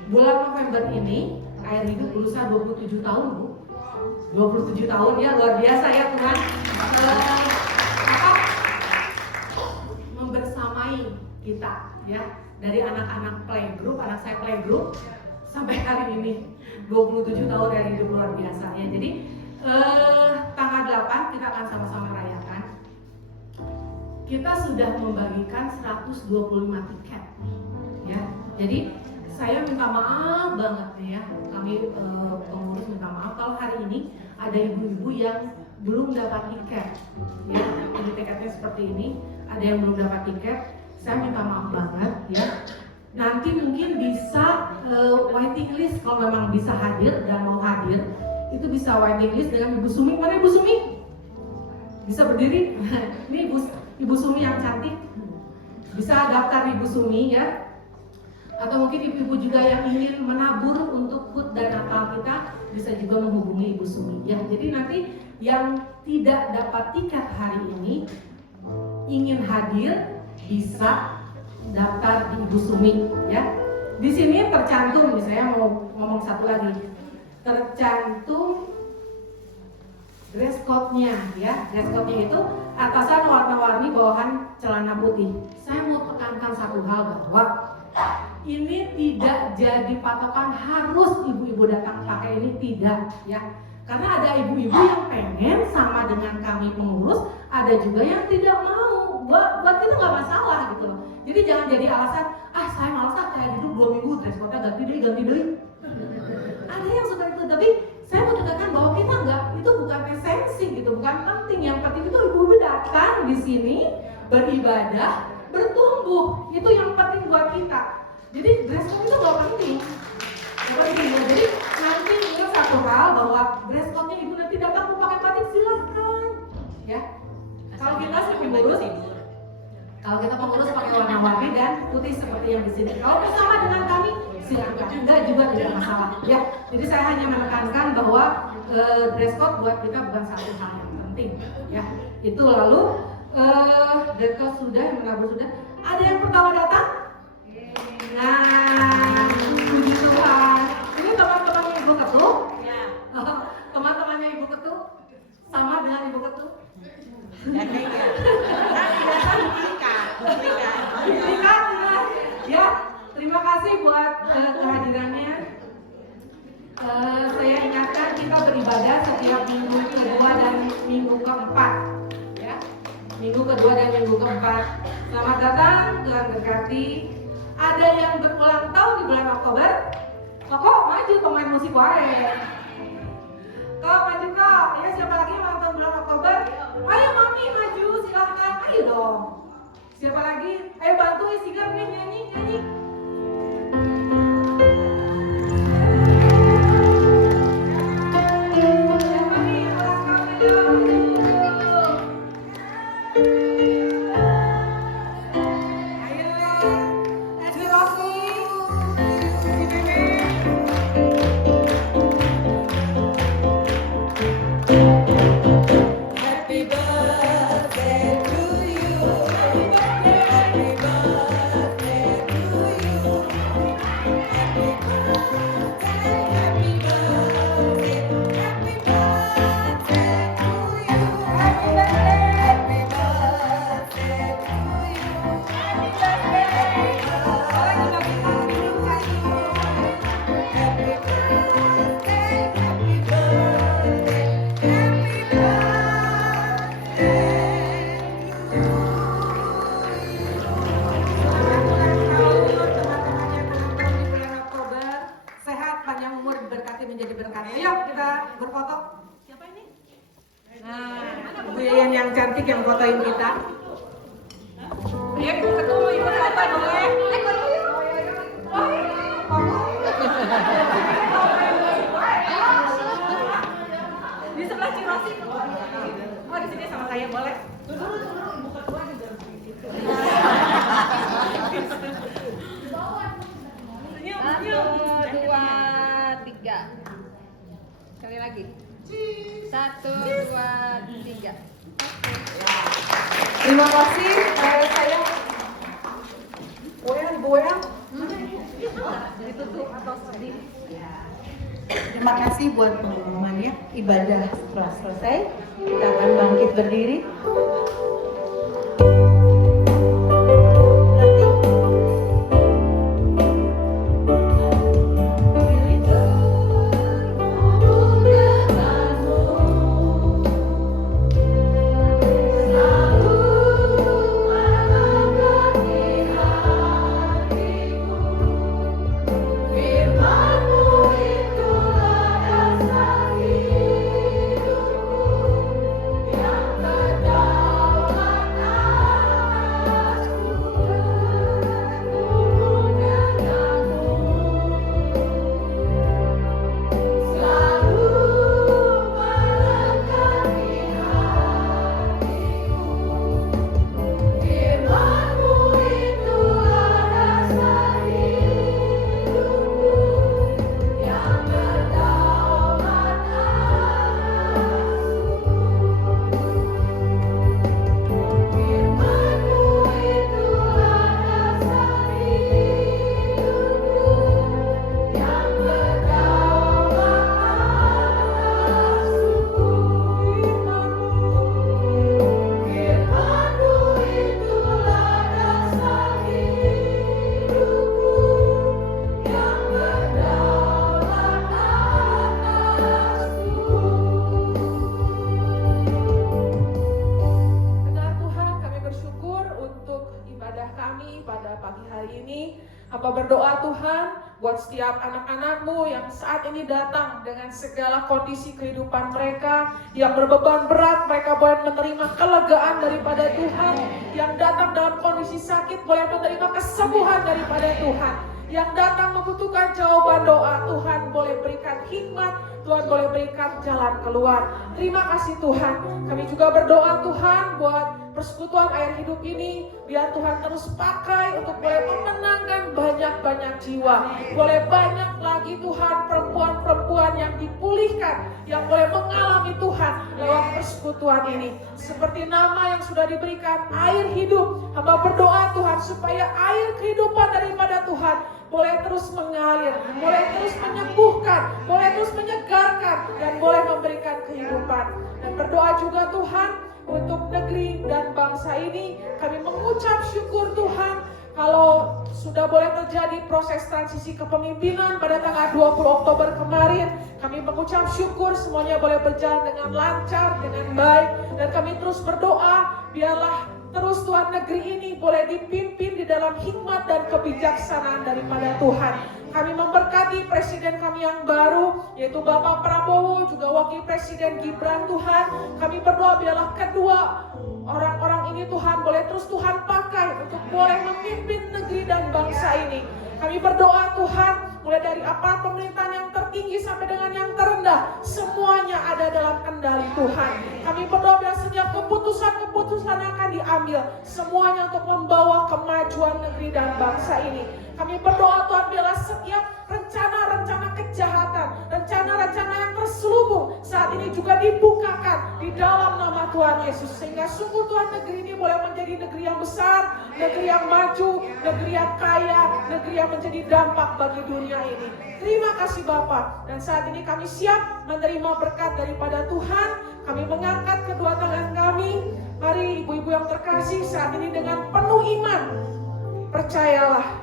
Bulan November ini Air Hidup berusaha 27 tahun Bu. 27 tahun ya, luar biasa ya Tuhan. Membersamai kita ya. Dari anak-anak playgroup, anak saya playgroup sampai hari ini 27 tahun Air Hidup luar biasa ya. Jadi tanggal 8 kita akan sama-sama rayakan. Kita sudah membagikan 125 tiket ya. Jadi saya minta maaf banget nih ya. Kami pengurus minta maaf kalau hari ini ada ibu-ibu yang belum dapat tiket ya. Jadi tiketnya seperti ini, ada yang belum dapat tiket. Saya minta maaf banget ya. Nanti mungkin bisa waiting list kalau memang bisa hadir dan mau hadir itu bisa waiting list dengan Ibu Sumi. Mana Ibu Sumi? Bisa berdiri? Ini Ibu Sumi yang cantik. Bisa daftar Ibu Sumi ya. Atau mungkin ibu-ibu juga yang ingin menabur untuk HUT dan Natal kita bisa juga menghubungi Ibu Sumi ya. Jadi nanti yang tidak dapat tiket hari ini ingin hadir bisa daftar di Ibu Sumi ya. Di sini tercantum, misalnya mau ngomong satu lagi, tercantum dress code-nya ya. Dress code-nya itu atasan warna-warni, bawahan celana putih. Saya mau tekankan satu hal bahwa ini tidak jadi patokan harus ibu-ibu datang pakai ini, tidak ya. Karena ada ibu-ibu yang pengen sama dengan kami pengurus, ada juga yang tidak mau. Buat kita nggak masalah gitu loh. Jadi jangan jadi alasan, saya malas kayak gitu 2 minggu dress code ganti deh. Ada yang suka itu, tapi saya mau tekankan bahwa kita nggak, itu bukan esensi gitu, bukan penting. Yang penting itu ibu-ibu datang di sini beribadah, bertumbuh, itu yang penting buat kita. Jadi dress code itu nggak penting. Jadi nanti ingat satu hal bahwa dress code-nya ibu nanti datang mau pakai batik silahkan ya. Kalau kita pengurus pakai warna-warni dan putih seperti yang di sini. Kalau bersama dengan kami silakan, enggak juga tidak masalah ya. Jadi saya hanya menekankan bahwa dress code buat kita bukan satu hal yang penting ya. Itu lalu dress code sudah, menabur sudah. Ada yang pertama datang? Nah, puji Tuhan. Ini teman-teman Ibu Ketua? Ya. Teman-temannya Ibu Ketua sama dengan Ibu Ketua? Dan iya. Ya, terima kasih buat kehadirannya. Saya ingatkan kita beribadah setiap minggu kedua dan minggu keempat ya. Minggu kedua dan minggu keempat. Selamat datang, Tuhan berkati. Ada yang berulang tahun di bulan Oktober. Kok maju pemain musik wae. Kok maju kok. Ya siapa lagi yang ulang tahun bulan Oktober? Oktober. Ayo Mami maju, silahkan. Ayo dong. Siapa lagi? Ayo bantu Sigar nih nyanyi. Siapa nih orang kamera? Menjadi berkat. Ayo kita berfoto. Siapa ini? Nah, Bu Yayan yang cantik yang fotoin kita. Ayo ketemu ibu foto boleh? Di sebelah Cirosi. Oh di sini sama saya boleh? Ibu ketua juga. Satu, dua, tiga. Sekali lagi. 1, 2, 3. Terima kasih. Saya Boyan. Ditutup atau sedih. Terima kasih buat pengumumannya. Ibadah setelah selesai, kita akan bangkit berdiri. Hamba berdoa Tuhan buat setiap anak-anak-Mu yang saat ini datang dengan segala kondisi kehidupan mereka yang berbeban berat, mereka boleh menerima kelegaan daripada Tuhan. Yang datang dalam kondisi sakit boleh menerima kesembuhan daripada Tuhan. Yang datang membutuhkan jawaban doa, Tuhan boleh berikan hikmat, Tuhan boleh berikan jalan keluar. Terima kasih Tuhan. Kami juga berdoa Tuhan buat persekutuan air hidup ini, biar Tuhan terus pakai untuk boleh memenangkan banyak-banyak jiwa. Boleh banyak lagi Tuhan perempuan-perempuan yang dipulihkan, yang boleh mengalami Tuhan lewat persekutuan ini. Seperti nama yang sudah diberikan, air hidup. Hamba berdoa Tuhan supaya air kehidupan daripada Tuhan boleh terus mengalir, boleh terus menyembuhkan, boleh terus menyegarkan, dan boleh memberikan kehidupan. Dan berdoa juga Tuhan untuk negeri dan bangsa ini, kami mengucap syukur Tuhan kalau sudah boleh terjadi proses transisi kepemimpinan pada tanggal 20 Oktober kemarin. Kami mengucap syukur semuanya boleh berjalan dengan lancar, dengan baik, dan kami terus berdoa biarlah Terus Tuhan, negeri ini boleh dipimpin di dalam hikmat dan kebijaksanaan daripada Tuhan. Kami memberkati presiden kami yang baru, yaitu Bapak Prabowo, juga Wakil Presiden Gibran Tuhan. Kami berdoa biarlah kedua orang-orang ini Tuhan boleh terus Tuhan pakai untuk boleh memimpin negeri dan bangsa ini. Kami berdoa Tuhan, mulai dari aparat pemerintahan yang tertinggi sampai dengan yang terendah, semuanya ada dalam kendali Tuhan. Kami berdoa biar setiap keputusan-keputusan yang akan diambil, semuanya untuk membawa kemajuan negeri dan bangsa ini. Kami berdoa Tuhan, biarlah setiap rencana-rencana kejahatan, rencana-rencana yang terselubung saat ini juga dibukakan di dalam nama Tuhan Yesus. Sehingga sungguh Tuhan, negeri ini boleh menjadi negeri yang besar, negeri yang maju, negeri yang kaya, negeri yang menjadi dampak bagi dunia ini. Terima kasih Bapa. Dan saat ini kami siap menerima berkat daripada Tuhan. Kami mengangkat kedua tangan kami. Mari ibu-ibu yang terkasih, saat ini dengan penuh iman, percayalah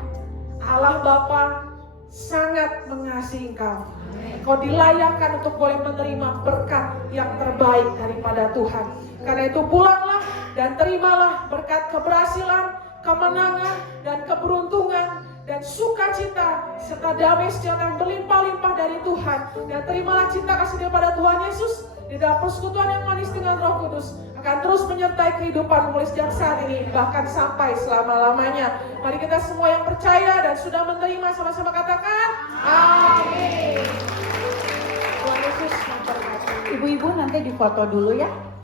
Allah Bapa sangat mengasihi engkau. Engkau dilayakkan untuk boleh menerima berkat yang terbaik daripada Tuhan. Karena itu pulanglah dan terimalah berkat keberhasilan, kemenangan, dan keberuntungan, dan sukacita, serta damai sejahtera yang berlimpah-limpah dari Tuhan. Dan terimalah cinta kasih daripada Tuhan Yesus di dalam persekutuan yang manis dengan Roh Kudus akan terus menyertai kehidupan mulai sejak saat ini bahkan sampai selama-lamanya. Mari kita semua yang percaya dan sudah menerima sama-sama katakan amin. Tuhan Yesus memberkati. Ibu-ibu nanti difoto dulu ya.